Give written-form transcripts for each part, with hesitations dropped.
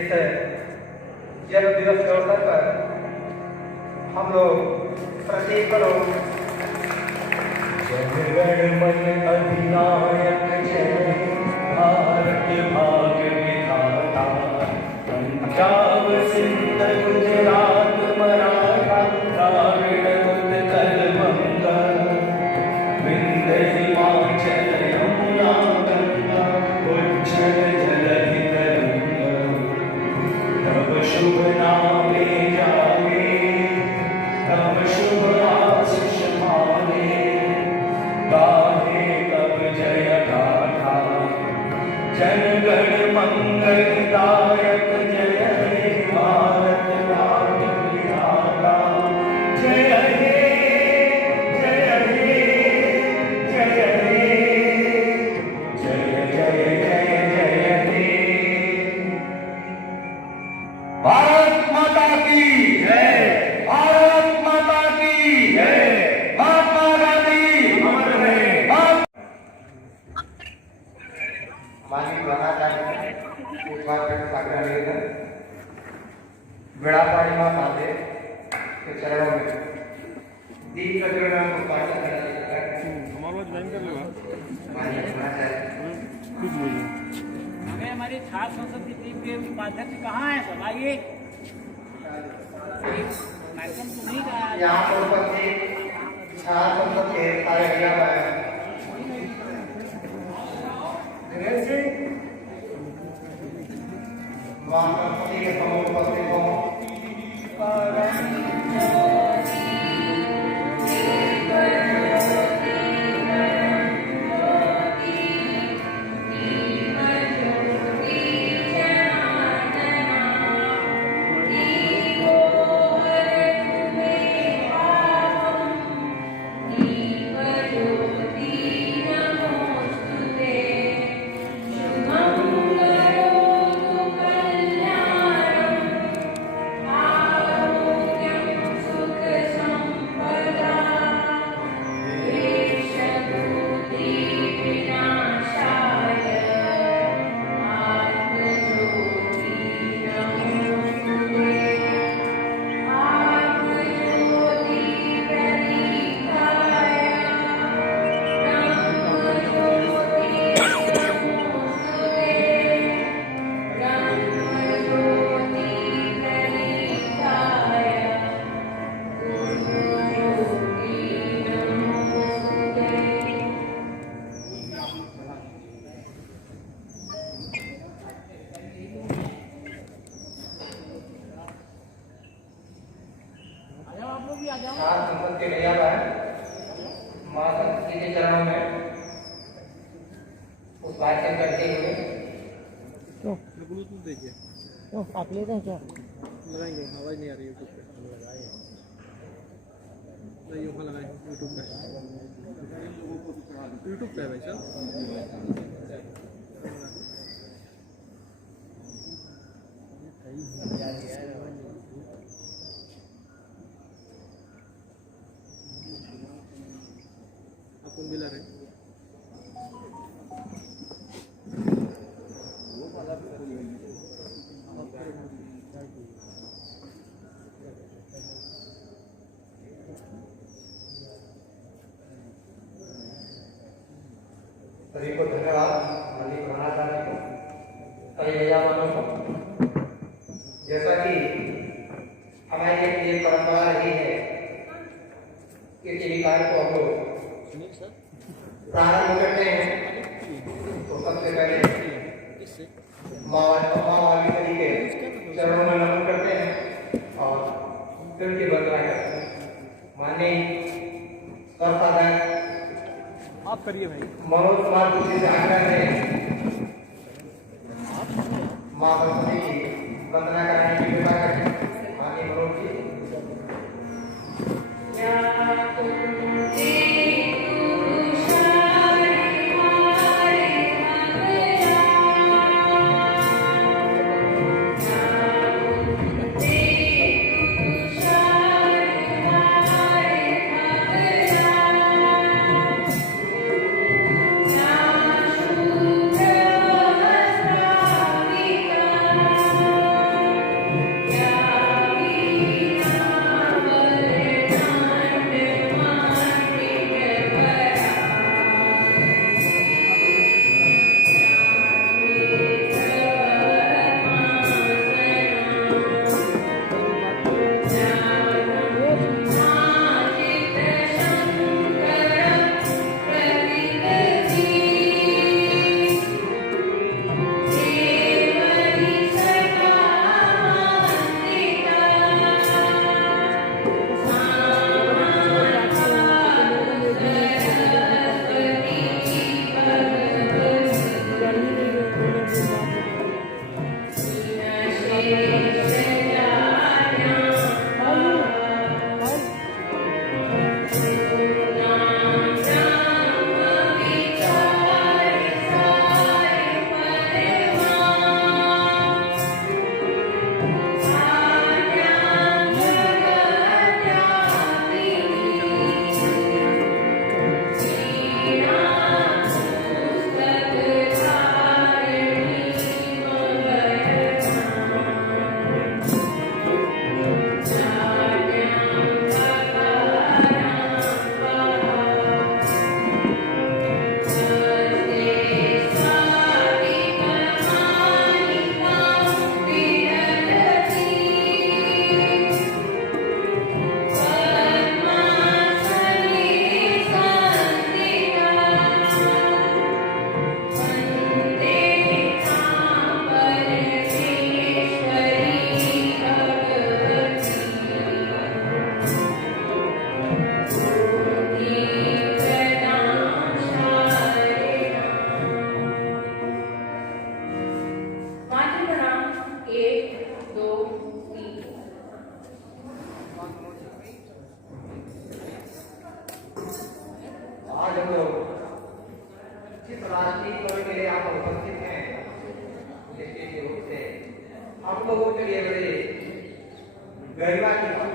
इस जन्म दिवस के अवसर पर हम लोग प्रत्येक लोग जनगण मन अधिनायक जय भारत भाग्य विधाता पंजाब सिंध गुजरात मराठा द्राविड़ उत्कल बंगा विंध्य हिमाचल यमुना गंगा उज्जल जलधि तरंगा तब शुभ नामे जागे तब शुभ आशीष मांगे गाहे तब जय गाथा जनगण मंगलदायक जय हे भारत भाग्य विधाता जय हे जय हे जय हे जय जय जय जय हे भारत माता की जय भारत माता की जय महात्मा गांधी अमर रहे माननीय द्रोणाचार्य एक बार फिर आग्रह निवेदन विड़ापाड़ी माँ पाते के चरणों में दीप प्रज्वलन को पाठ हमारा ज्वाइन कर लेगा माननीय द्रोणाचार्य हमें हमारी छात्र संसद की टीम के उपाध्यक्ष कहाँ है सब आइए कार्यक्रम तो नहीं कहा यहाँ पर उपस्थित छात्र संसद के सारे अभिभावक महागणपति के प्रमुख उपस्थित हों छात्र संसद के भैया बहन माँ सरस्वती के चरणों में पुष्पार्चन करते हुए ब्लूटूथ देखिए तो आप लेते हैं क्या लगाएंगे आवाज नहीं आ रही यूट्यूब पे नहीं यूँ लगाए यूट्यूब पे यूट्यूब पे है भाई साहब आप कौन मिला रहे सभी को धन्यवाद माननीय द्रोणाचार्य को कई भैयावानों को जैसा कि हमारी ये परंपरा रही है कि किसी कार्य को हम लोग प्रारंभ करते हैं तो सबसे पहले माँ वाली तरीके चरणों में नमन करते हैं और फिर की बंदना करते हैं। माननीय संस्थापक आप करिए भाई मनोज कुमार जोशी से आग्रह है माँ सरस्वती की वंदना कराने की कृपा करें। माननीय मनोज जी के लिए बड़े गरिमा की बात।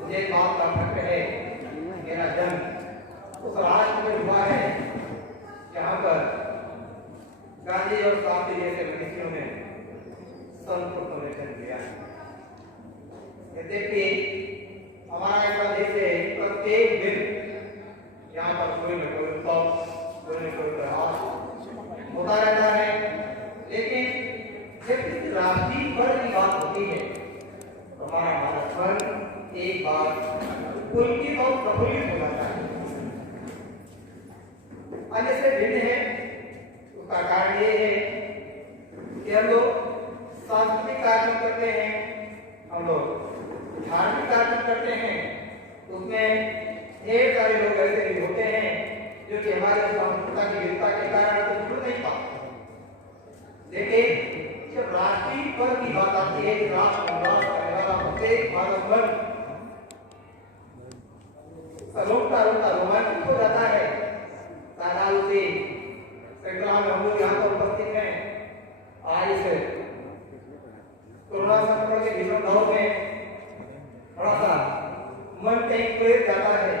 मुझे बात का फक्र है, मेरा जन्म उस राष्ट्र में हुआ है जहाँ पर गांधी और साहब जैसे मनुष्यों ने संस्कृत में जन्म लिया है। यद्यपि हमारा ऐसा देश है, प्रत्येक दिन यहाँ पर कोई न कोई उत्सव, कोई न कोई त्योहार होता रहता है, लेकिन जब किसी राष्ट्रीय पर्व की बात होती है तो हमारा भारत पर्व एक बार पुलकित और प्रफुल्लित हो जाता है। अन्य से भिन्न है, उसका कारण ये है कि हम लोग सांस्कृतिक कार्यक्रम करते हैं, हम लोग धार्मिक कार्यक्रम करते हैं, उसमें ढेर सारे लोग ऐसे भी होते हैं जो कि हमारे सांस्कृतिक की विविधता के कारण तो जुड़ नहीं पाते। लेकिन जब राष्ट्रीय पर्व की बात आती है, राष्ट्र निवास करने वाला प्रत्येक भारतवर्ष रोता रोता रोमांचित हो जाता है। तालाब से संग्राम में हम लोग यहाँ पर उपस्थित हैं। आज से कोरोना संक्रमण के भीषण दौर में थोड़ा सा मन कहीं प्रेरित जाता है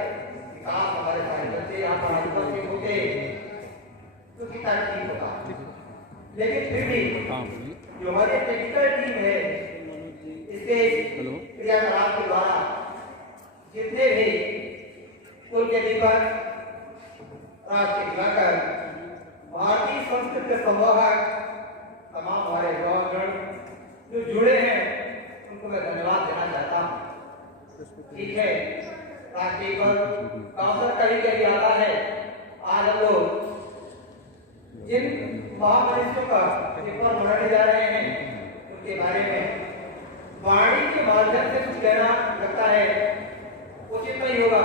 कि काश हमारे सारे बच्चे यहाँ पर उपस्थित होते तो कितना ठीक होगा। लेकिन फिर भी जो हमारी टेक्निकल टीम है, इसके क्रियाकलाप के द्वारा जितने भी कुल के दीपक, राष्ट्र के दिवाकर, भारतीय संस्कृति के संवाहक, तमाम हमारे गौरगण जो जुड़े हैं, उनको मैं धन्यवाद देना चाहता हूँ। ठीक है, राष्ट्रीय पर्व का अवसर कभी कभी आता है। आज हम लोग जिन महामनुष्यों का पर्व मनाने जा रहे हैं, उनके बारे में वाणी के माध्यम से कुछ कहना लगता है उचित नहीं होगा,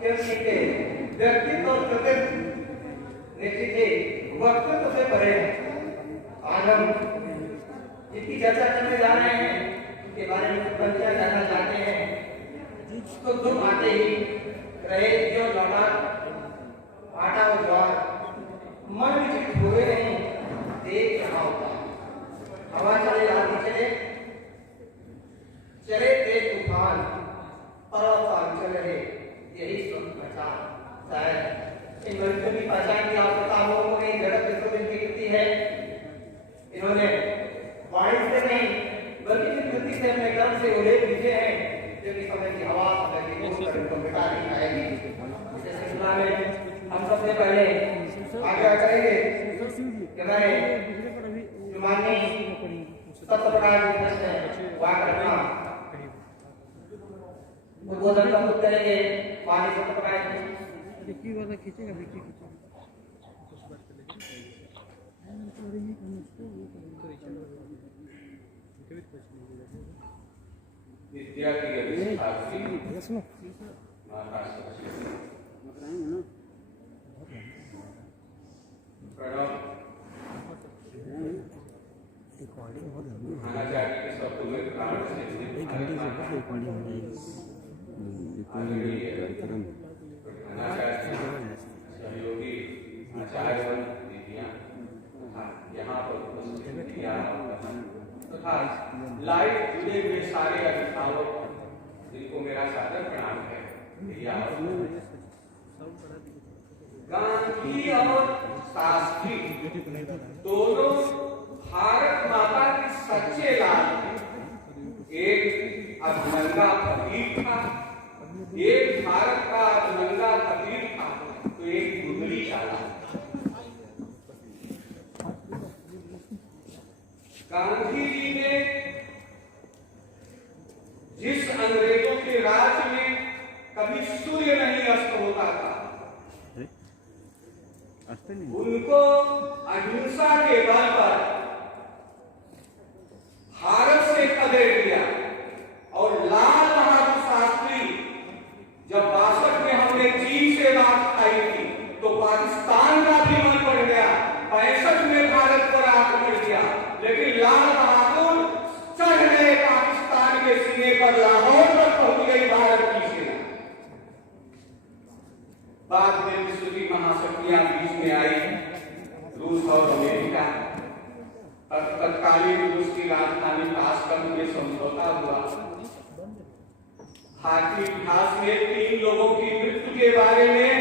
क्योंकि व्यक्तित्व और कृतित्व निश्चित ही वक्तृत्व से परे है। आज हम जिसकी चर्चा करने जा रहे हैं, उनके बारे में परिचय जानना चाहते हैं। तो दुख आते ही रहे जो लौटा आटा और ज्वार, मन विचलित हुए नहीं, देख रहा होता। हवा चले, आंधी चले, चले तेज तूफान, पर्वत पर चल रहे, यही सब पहचान। शायद इन मनुष्यों की पहचान की आवश्यकता हम लोगों को नहीं, जगत विश्वविद्यालय की कृति है। इन्होंने वाणी से नहीं बल्कि जिस कृति से अपने कर्म से उल्लेख लिखे हैं, जो कि समय की हवा, समय की धूप को मिटा नहीं पाएगी। इस सिलसिला में हम सबसे पहले आग्रह करेंगे कि हमारे जो माननीय सत्यप्रकाश जी हैं वाक रखना उद्बोधन का कुछ करेंगे। माननीय सत्यप्रकाश जी विक्की वाला खींचेगा, विक्की खींचेगा विद्या की अभिष्ठा प्रणव आचार्य के शब्दों में प्राण से एक घंटे से बस रिकॉर्डिंग हो जाएगी। सहयोगी आचार्य दीदियां यहाँ पर उपस्थित तथा लाइव जुड़े हुए सारे अभिभावक, जिनको मेरा सादर प्रणाम है। गांधी और शास्त्री दोनों भारत माता के सच्चे लाल, एक अधनंगा फकीर था, एक भारत का अधनंगा फकीर था, तो एक गुदली शाला। गांधी जी ने जिस अंग्रेजों के राज में कभी सूर्य नहीं अस्त होता था, उनको अहिंसा के बल पर भारत से खदेड़ दिया। और लाल बहादुर शास्त्री जब 62 में हमने चीन से बात खाई थी, तो पाकिस्तान का भी मन पड़ गया। 65 में भारत पर आक्रमण किया, लेकिन लाल बहादुर चढ़ गए पाकिस्तान के सीने पर, लाहौर तक पहुंच गई भारत की सेना। बाद में विश्व की महाशक्तियां बीच में आई, रूस और अमेरिका। तत्कालीन रूस की राजधानी इन लोगों की मृत्यु के बारे में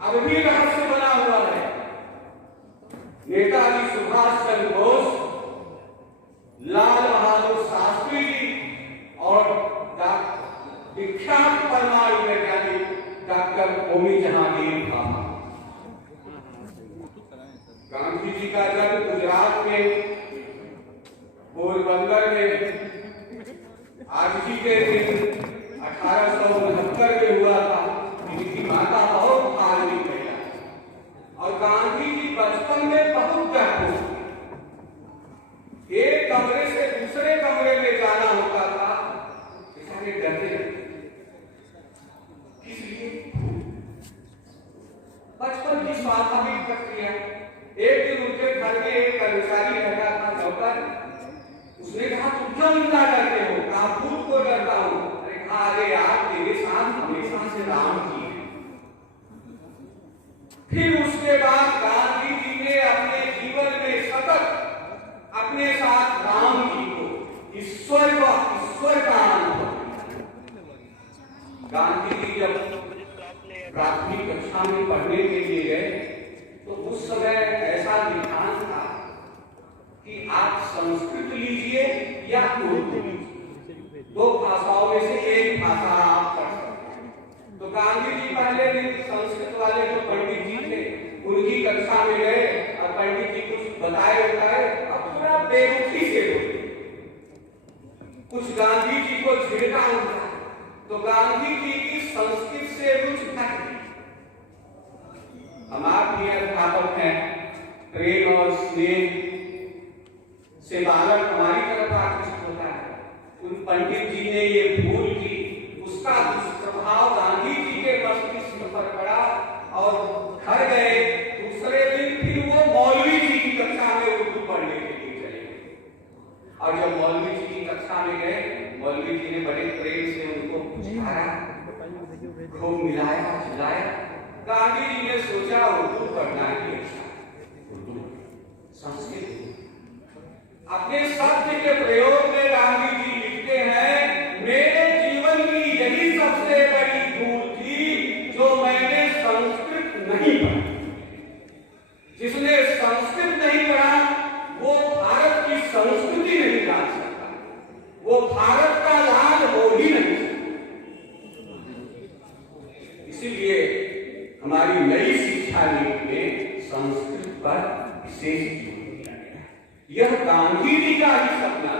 अब भी रहस्य बना हुआ है। नेताजी सुभाष चंद्र बोस, लाल बहादुर शास्त्री जी और विख्यात परमाणु वैज्ञानिक डॉक्टर होमी जहांगीर था। गांधी जी का जन्म गुजरात में पोरबंदर में आज ही के दिन 1869 में हुआ था। इनकी माता बहुत धार्मिक महिला और गांधी जी बचपन में बहुत जागरूक, एक कमरे से दूसरे कमरे में जाना होता था, बेचारे डरते रहते। इसलिए बचपन की स्वाभाविक प्रक्रिया। एक दिन उनके घर में एक कर्मचारी रहता था, नौकर। उसने कहा, तुम क्यों इतना डरते हो? कहा, भूत को डरता हूं। अरे कहा, अरे यार, तेरे साथ हमेशा से राम जी है। फिर उसके बाद गांधी जी ने अपने जीवन में सतत अपने साथ राम जी को, ईश्वर का अनुभव। गांधी जी जब प्राथमिक कक्षा में पढ़ने के लिए गए तो उस समय ऐसा विधान था कि आप संस्कृत लीजिए या उर्दू लीजिए, दो भाषाओं में से एक भाषा आप पढ़ सकते हैं। तो गांधी जी पहले दिन संस्कृत वाले जो पंडित जी थे उनकी कक्षा में गए और पंडित जी कुछ बताए अब थोड़ा बेरुखी से बोले, कुछ गांधी जी को झिड़का उठा। तो गांधी जी की संस्कृत से रुचि हट गई। हमारे अध्यापक हैं, प्रेम और स्नेह से बालक हमारी तरफ आकर्षित होता है। उन पंडित जी ने ये भूल की, उसका दुष्प्रभाव गांधी जी के मस्तिष्क पर पड़ा और घर गए। दूसरे दिन फिर वो मौलवी जी की कक्षा में उर्दू पढ़ने के लिए चले गए। और जब मौलवी जी की कक्षा में गए, मौलवी जी ने बड़े प्रेम से उनको बुझाया, खूब मिलाया झुलाया। गांधी जी ने सोचा उर्दू पढ़ना ही अच्छा, उर्दू संस्कृत। अपने सत्य के प्रयोग में गांधी जी लिखते हैं, मेरे जीवन की यही सबसे बड़ी भूल थी जो मैंने संस्कृत नहीं पढ़ी। जिसने संस्कृत नहीं पढ़ा वो भारत की संस्कृति नहीं जान सकता, वो भारत का लाल हो ही नहीं सकता। इसीलिए हमारी नई शिक्षा नीति में संस्कृत पर विशेष जोर दिया गया। यह गांधी जी का ही सपना।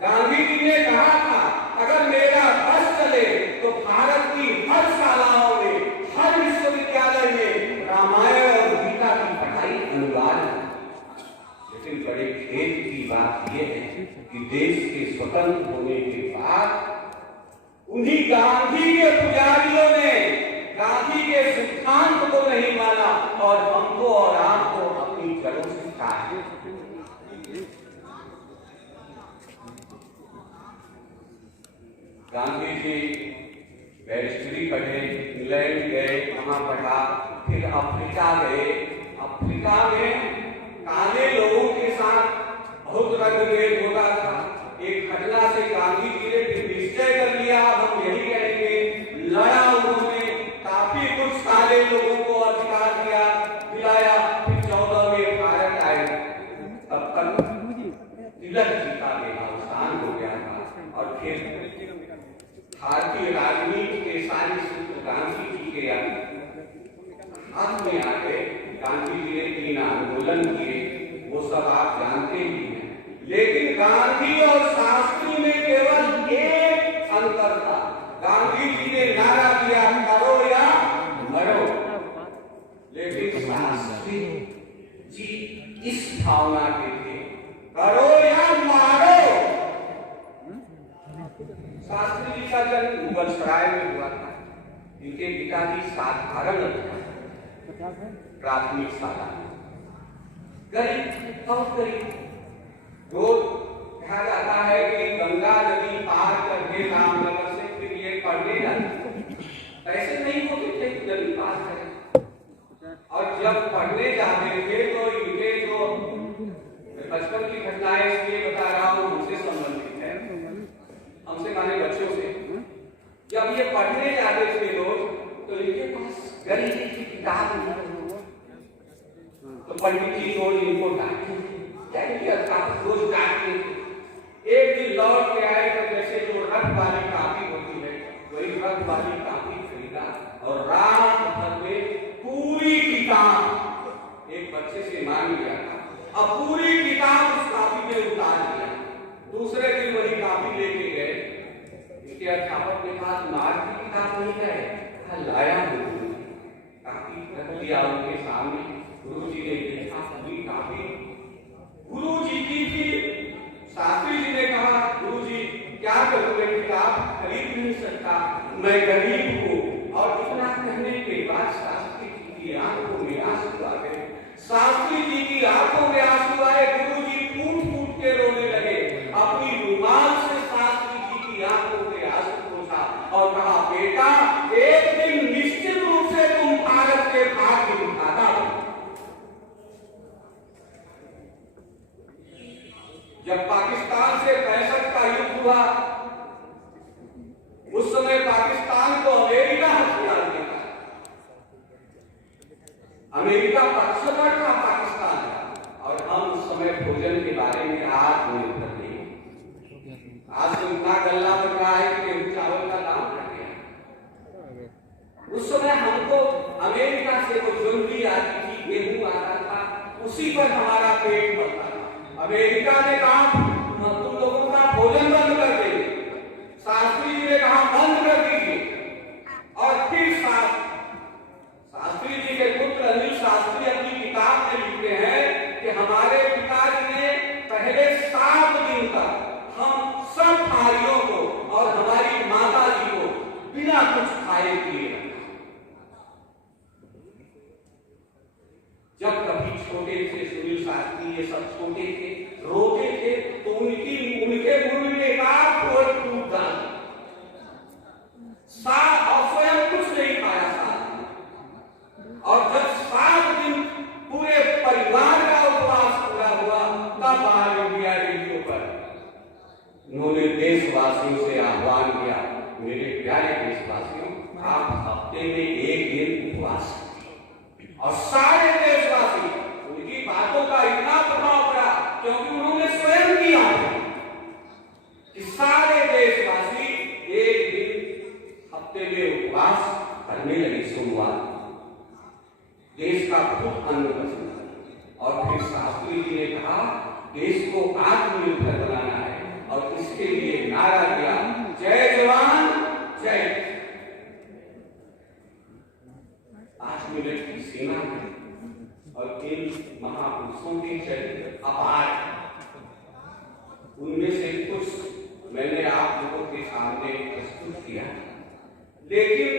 गांधी जी ने कहा था, अगर मेरा बस चले तो भारत की हर शालाओं में, हर विश्वविद्यालय में रामायण और गीता की पढ़ाई अनिवार्य है। लेकिन बड़े खेद की बात यह है कि देश के स्वतंत्र होने के बाद उन्हीं गांधी के पुजारियों ने गांधी के सिद्धांत को नहीं माना और हमको और आपको अपनी जड़ों से काट दिया। गांधी जी बैरिस्टरी पढ़े, इंग्लैंड गए, वहां पढ़ा, फिर अफ्रीका गए। अफ्रीका में काले लोगों के साथ बहुत रंगभेद होता था। एक घटना से गांधी जी ने फिर निश्चय कर लिया, हम यही करेंगे। लड़ा उन्होंने, काफी कुछ काले लोगों को अधिकार दिलाया। फिर 14 में भारत आए, तब तक तिलक जी का देहावसान हो गया था और फिर भारतीय राजनीति के सारे सूत्र गांधी जी के हाथ में आ गए। गांधी जी ने 3 आंदोलन किए, वो सब आप जानते ही हैं। लेकिन गांधी और शास्त्री में केवल एक अंतर था। गांधी जी ने नारा दिया, करो या मरो, लेकिन शास्त्री जी इस भावना के थे, करो या मारो। शास्त्री जी का जन्म मुगलसराय में हुआ था। इनके पिताजी साधारण प्राथमिक शाला, गरीब, बहुत गरीब। रोज कहा जाता है कि गंगा नदी पार करके रामनगर से फिर ये पढ़ने जाते, पैसे नहीं होते थे नदी पार करें। और जब पढ़ने जाते थे तो इनके जो बचपन की घटनाएं इसलिए बता रहा हूँ, हमसे संबंधित है, हमसे माने बच्चों से। जब ये पढ़ने जाते थे लाया हूँ काफी रख दिया उनके सामने। गुरु जी ने देखा, पूरी काफी गुरु जी की थी। शास्त्री जी ने कहा, गुरु जी क्या करूं, मैं किताब खरीद नहीं सकता, मैं गरीब हूँ। और इतना कहने के बाद शास्त्री जी की आंखों में आंसू आ गए। शास्त्री जी की आंखों में आंसू आए, गुरु जी फूट फूट के रोने लगे। अपनी रुमाल से शास्त्री जी की आंखों के आंसू पोंछा और कहा, बेटा एक दिन निश्चित रूप से तुम भारत के भाग्य विधाता हो। जब पाकिस्तान से 65 का युद्ध हुआ, उस समय पाकिस्तान को अमेरिका हथियार देता। अमेरिका पक्षधर था पाकिस्तान का, और हम उस समय भोजन के बारे में आत्मनिर्भर नहीं। आज तो इतना गल्ला बन रहा है कि गेहूं चावल का दाम बढ़ गया। उस समय हमको अमेरिका से वो ज्वेलरी आती थी, गेहूं आता था, उसी पर हमारा पेट भरता था। अमेरिका ने कहा तुम लोगों का भोजन बंद कर देंगे। शास्त्री जी ने कहा बंद कर दीजिए। और फिर शास्त्री जी के पुत्र अनिल शास्त्री अपनी किताब में लिखते हैं कि हमारे पिताजी ने पहले 7 दिन तक हम सब भाइयों को और हमारी माता जी को बिना कुछ खाए पिए रखा। जब कभी छोटे थे सुनील शास्त्री, ये सब छोटे थे, रोते थे, तो उनके मुंह में एक आध टूट डाल और स्वयं कुछ नहीं खाया साथ। और जब 7 दिन पूरे परिवार का उपवास पूरा हुआ, तब ऑल इंडिया रेडियो पर उन्होंने देशवासियों से आह्वान किया, मेरे प्यारे देशवासियों, आप हफ्ते में एक दिन उपवास। और सारे देशवासी, उनकी बातों का इतना प्रभाव पड़ा क्योंकि उन्होंने स्वयं किया कि सारे देशवासी एक दिन हफ्ते में उपवास करने लगे। सोमवार देश का खूब अन्न बचना। और फिर शास्त्री जी ने कहा देश को आत्मनिर्भर बनाना है, और इसके लिए नारा दिया, जय जवान जय। 5 मिनट की सेना है और इन महापुरुषों के चरित्र अपार। उनमें से कुछ मैंने आप लोगों के सामने प्रस्तुत किया, लेकिन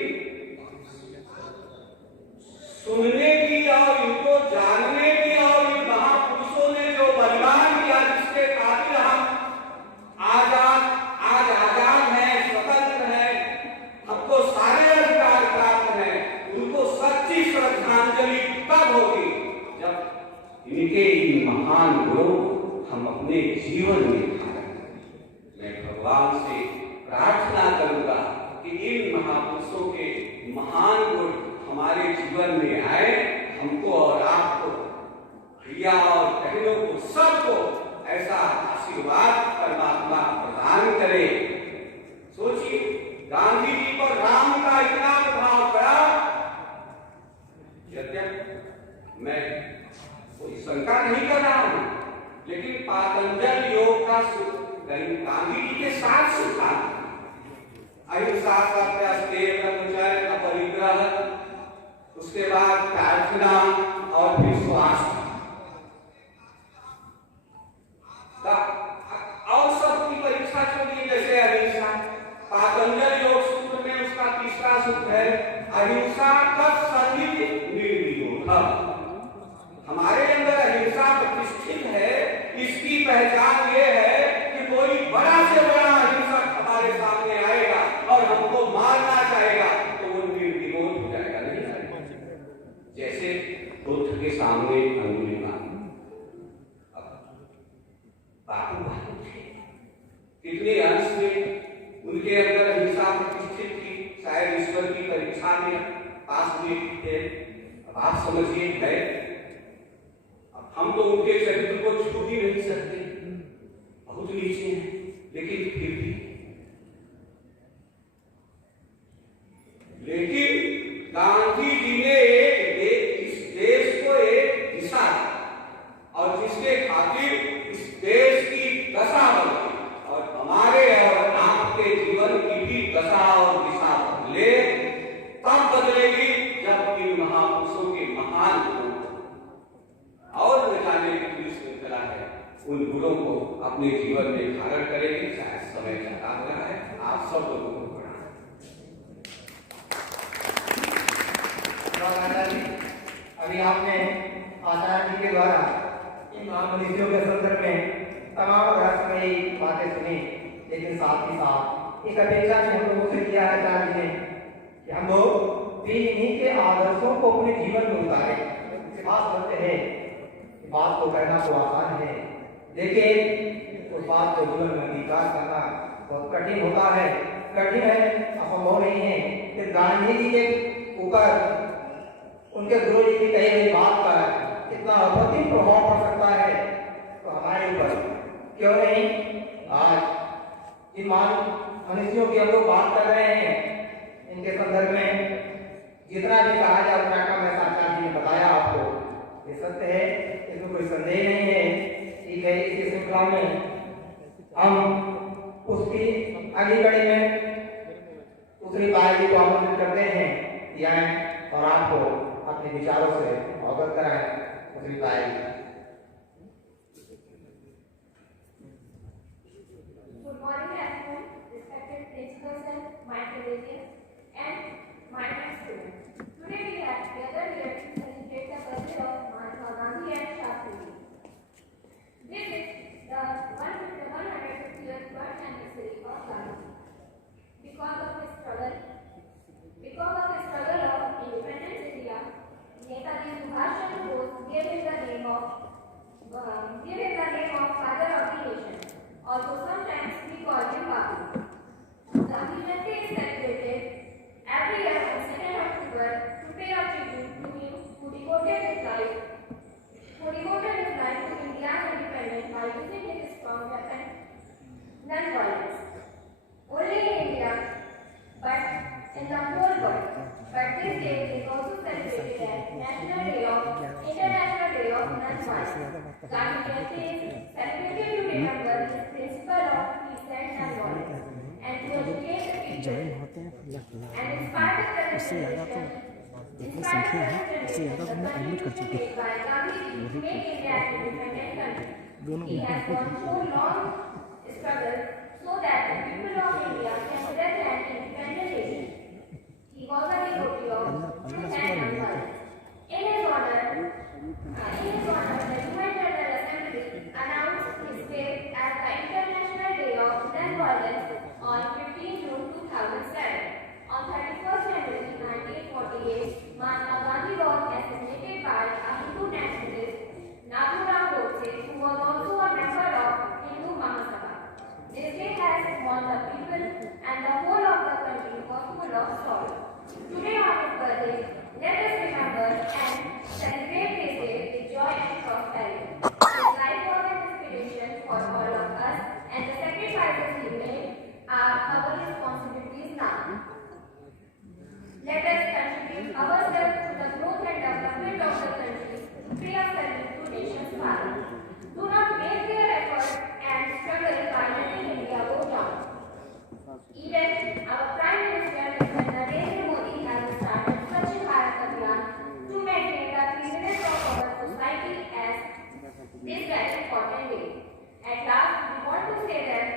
सुनने की और इनको जानने की और इन महापुरुषों ने जो बलिदान किया, जिसके खातिर हम आज आजाद हैं, स्वतंत्र हैं, हमको सारे अधिकार प्राप्त हैं, उनको सच्ची श्रद्धांजलि तब होगी जब इनके इन महान गुणों हम अपने जीवन में धारण करें। मैं भगवान से प्रार्थना करूंगा कि इन महापुरुषों के महान गुण हमारे जीवन में आए, हमको और आपको, भैया और बहनों को, सबको ऐसा आशीर्वाद परमात्मा प्रदान करे। सोचिए, गांधी जी पर राम का इतना प्रभाव पड़ा। यद्यपि मैं कोई शंका नहीं कर रहा हूं, लेकिन पातंजल योग का सुख गांधी जी के साथ सुखा। अहिंसा, सत्य, ब्रह्मचर्य, अपरिग्रह, उसके बाद प्रार्थना और फिर स्वास्थ्य, और सबकी परीक्षा छोड़िए। जैसे अहिंसा, पातंजल योग सूत्र में उसका तीसरा सूत्र है, अहिंसा तत्सन्निध निर्विरोधः। हमारे अंदर अहिंसा प्रतिष्ठित है। इसकी पहचान ये है कि कोई बड़ा से बड़ा अहिंसक हमारे सामने आएगा और हमको मारना चाहेगा तो वो निर्विरोध हो जाएगा, नहीं आएगा। जैसे बुद्ध के सामने अंगुलीमाल, बापू थे, कितने अंश में उनके अंदर अहिंसा प्रतिष्ठित थी, शायद ईश्वर की परीक्षा में पास हुए थे। अब आप समझिए है, हम तो उनके चरित्र को छू भी नहीं सकते, बहुत नीचे हैं, लेकिन फिर भी। लेकिन गांधी जी ने इस देश को एक दिशा, और जिसके खातिर इस देश की दशा बदली, और हमारे और आपके जीवन की भी दशा और दिशा बदले, तब उन गुणों को अपने जीवन में धारण करेंगे। शायद समय ज्यादा हो रहा है, आप सब लोगों को प्रणाम। अभी आपने आचार्य जी के द्वारा इन महामनीषियों के संदर्भ में तमाम रहस्यमयी बातें सुनी, लेकिन साथ ही साथ एक अपेक्षा भी हम लोगों से किया है आचार्य जी ने कि हम लोग भी इन्हीं के आदर्शों को अपने जीवन में उतारें। बात करते हैं, बात को करना तो आसान है, लेकिन उस बात को जीवन में अंगीकार करना बहुत कठिन होता है। कठिन है, असंभव नहीं है कि गांधी जी के ऊपर उनके गुरु जी की कही गई बात का कितना अप्रतिम प्रभाव पड़ सकता है, तो हमारे ऊपर क्यों नहीं आज इन मनुष्यों की हम लोग बात कर रहे हैं, इनके संदर्भ में जितना भी कहा जाए उतना कम है। आचार्य जी ने बताया आपको, ये सत्य है, इसमें कोई संदेह नहीं है। ठीक है, इस श्रृंखला में हम उसकी अगली कड़ी में दूसरी पारी को आमंत्रित करते हैं कि आए और आपको अपने विचारों से अवगत कराएं। दूसरी पारी Good morning, everyone, respected principals and my colleagues and my dear students. Today we have gathered here to celebrate the birthday of Mahatma Gandhi and Shastri. This is the 150th birth anniversary of Gandhi. Because of his struggle of independence India, Netaji Subhash Chandra Bose gave him the name of father of the nation. Although sometimes we call him Babu. Gandhi Jayanti is celebrated every year on 2nd October to pay a tribute to him who devoted his life to India's independence by using his strong weapon, non-violence. Only in India, but in the whole world. But this day is also celebrated as International Day of Non-Violence. Gandhi Jayanti is celebrated to remember his principle of peace and non-violence, and to educate the people and inspire the generation. जितनी संख्या है उससे ज़्यादा तो मैं admit कर चुकी हूँ दोनों He has gone through long struggle so that the people of India can live an independent nation. He was a devotee of truth and non-violence. In his honor, the UN General Assembly announced his day as the International Day of Non-Violence on 15 June 2007. On 31st January 1948, Mahatma Gandhi was assassinated by a Hindu nationalist, Nathuram Godse, who was also a member of Hindu Mahasabha. This day has won the people and the whole of the country was full of sorrow. Today on his birthday, let us remember and celebrate this day with joy and prosperity. His life was an inspiration for all of us, and the sacrifices he made are our responsibilities now. Let us contribute ourselves to the growth and development of the country, free of service to nation's father. Do not waste their effort and struggle by letting India go down. Even our Prime Minister Mr. Narendra Modi has started Swachh Bharat Abhiyan to maintain the cleanliness of our society as this very important day. At last, we want to say that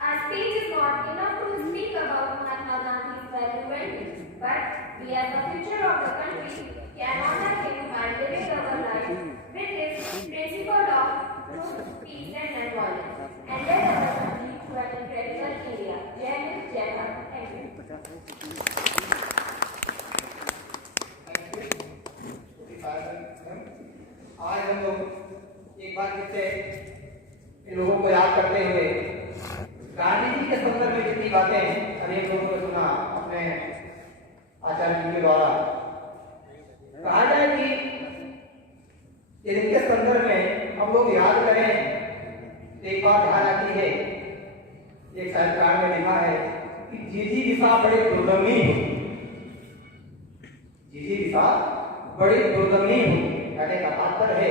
our speech is not enough to speak about Mahatma Gandhi's value and views, but we as the future of the country can honor him by living our life with his principle of truth, peace and non-violence, and let our country to an incredible India. Jai Hind, Jai Bharat. Thank you. आज हम लोग एक बार फिर से इन लोगों को याद करते हुए गांधी जी के संदर्भ में जितनी बातें अनेक लोगों ने सुना अपने आचार्य जी के द्वारा, कहा जाए कि इनके संदर्भ में हम लोग याद करें तो एक बात ध्यान आती है, एक साहित्यकार में लिखा है कि जीजी दिशा बड़े दुर्गमी हो, जीजी दिशा बड़ी दुर्गमी हो, कहने का तात्पर्य है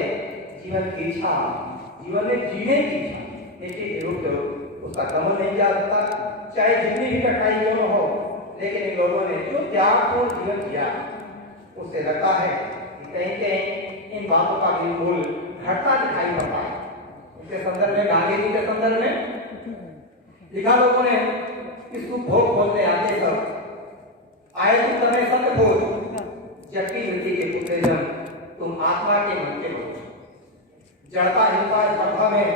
जीवन की इच्छा, जीवन में जीने की इच्छा, देखिए उसका दमन नहीं किया जाता, चाहे जितनी भी कठिनाई क्यों न हो, लेकिन इन लोगों ने जो त्यागपूर्ण जीवन किया, उससे लगता है कि कहीं कहीं इन बातों का बिल्कुल घटता दिखाई पड़ता है। उसके संदर्भ में गांधी जी के संदर्भ में लिखा लोगों ने कि सुख भोग बोलते आते सब आए तुम समय सत्य भोज जबकि मिट्टी के पुत्र जन तुम आत्मा के मन के हो जड़ता हिंसा स्पर्धा में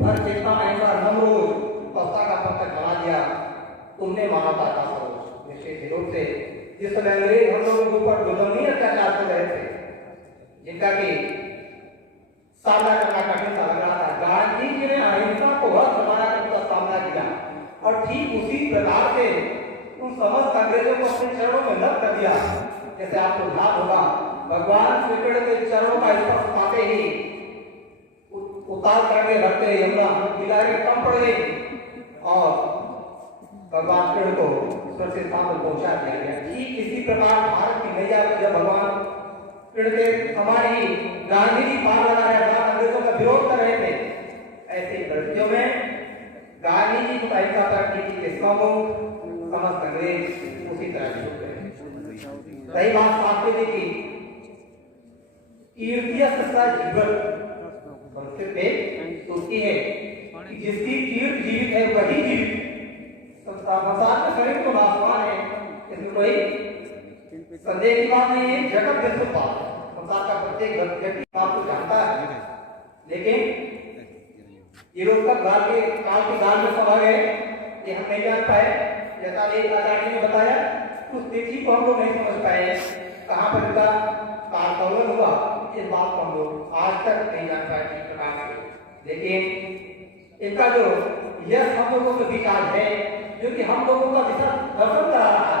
हर चेतना अहिंसा नमरोज पत्ता का पत्ता जला दिया तुमने मानवता का सरोज निश्चित रूप से जिस समय अंग्रेज हम लोगों के ऊपर जुल्मी अत्याचार कर रहे थे जिनका कि सामना करना कठिन सा लग रहा था गांधी जी ने अहिंसा को अस्त्र बनाकर उसका सामना किया और ठीक उसी प्रकार से उन समस्त अंग्रेजों को अपने चरणों में नत कर दिया जैसे आपको याद होगा भगवान श्री कृष्ण के चरणों का स्पर्श पाते ही उतार करके रखते यमुना किनारे कम पड़ गई और भगवान कृष्ण को सुरक्षित स्थान पर पहुंचा दिया गया ठीक इसी प्रकार भारत की नैया जब भगवान कृष्ण के समान ही गांधी जी पार लगा रहे थे अंग्रेजों का विरोध कर रहे थे ऐसे परिस्थितियों में गांधी जी को अहिंसा प्राप्ति के समस्त अंग्रेज उसी तरह से सही बात आपके लिए की कीर्तियस्त सा जीवन संस्कृत में सोचती है कि जिसकी कीर्ति जीवित है वही जीवित संसार का शरीर तो नाशवान है इसमें कोई संदेह की बात नहीं है जगत विश्वपाल संसार का प्रत्येक व्यक्ति बात को जानता है लेकिन ये लोग तक काल के गाल में समा गए कि हम नहीं जान पाए जैसा एक आचार्य ने बताया उस तिथि को हम लोग नहीं समझ पाए कहाँ पर इसका कालकलन हुआ इस बात को हम लोग आज तक नहीं जान पाए किस प्रकार से लेकिन इनका जो यश हम लोगों के बीच आज है जो कि हम लोगों का दर्शन करा रहा है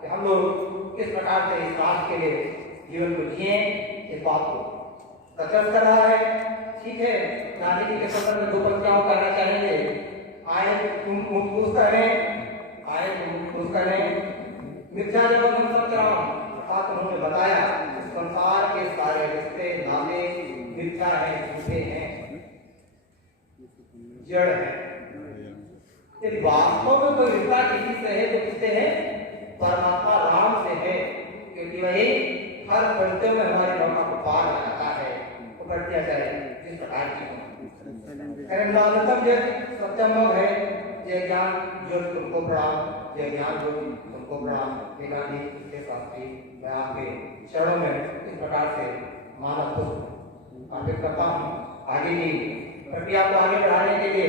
कि हम लोग किस प्रकार से इस राष्ट्र के लिए जीवन को जिए इस बात को सचेत कर रहा है ठीक है गांधी जी के संदर्भ में दो पंक्तियां करना चाहेंगे आए तुम मुक्त करें आए तुम मुक्त करें मिथ्या जब हम सब कराओ साथ उन्होंने बताया संसार के सारे रिश्ते नाते मिथ्या है झूठे हैं जड़ है यदि वास्तव में कोई रिश्ता किसी से है तो किससे है परमात्मा राम से है क्योंकि वही हर परिस्थिति में हमारी भावना को पार लगाता है वो प्रत्या करे जिस प्रकार की सत्यम है जय ज्ञान जो तुमको प्रणाम जय ज्ञान जो तुमको प्रणाम गांधी के शास्त्री मैं आपके चरणों में इस प्रकार से मानव पुष्प अर्पित करता हूँ आगे की प्रक्रिया को आगे बढ़ाने के लिए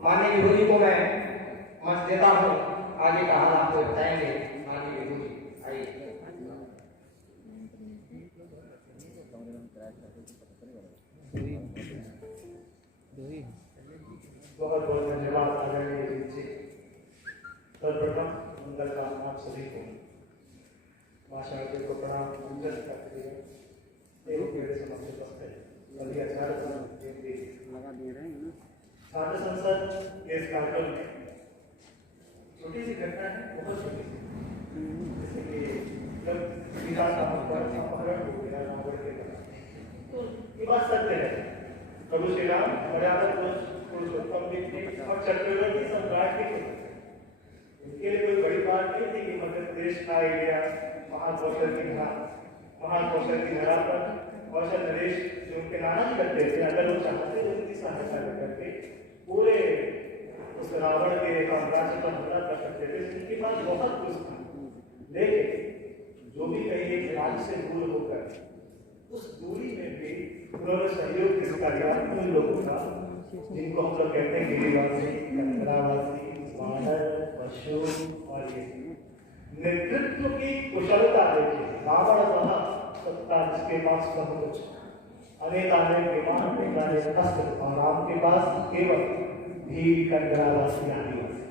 माननीय विभूति को मैं मंच देता हूँ आगे का हाल आपको बताएंगे माननीय विभूति आइए बहुत बहुत धन्यवाद आदरणीय जी सर्वप्रथम मंगल कामना आप सभी को भाषण के को प्रणाम मंगल करते हुए एक मेरे समझ बसते सभी आचार्य लगा दे रहे हैं छात्र संसद के इस कार्यक्रम में छोटी सी घटना है बहुत छोटी सी जैसे कि जब विकास अपहरण हो गया रावण के तो ये बात सत्य है प्रभु श्री राम मर्यादा पुरुषोत्तम भी थे और चक्रवर्ती सम्राट भी थे इनके लिए कोई बड़ी बात नहीं थी कि मध्य प्रदेश का एरिया महाकौशल की धरा पर कौशल नरेश जो उनके नाना जी करते थे अगर वो चाहते तो उनकी सहायता करके पूरे उस रावण के साम्राज्य पर हमला कर सकते थे उनके पास बहुत कुछ था लेकिन जो भी कहीं एक राज्य से दूर होकर उस दूरी में भी उन्होंने सहयोग किसका दिया उन लोगों का जिनको हम लोग कहते हैं गिरिवासी कंकरावासी बानर पशु और ये नेतृत्व की कुशलता देखिए रावण वह सत्ता जिसके पास बहुत कुछ अनेक विमान अस्त्र और राम के पास केवल भील कंकरावासी आदिवासी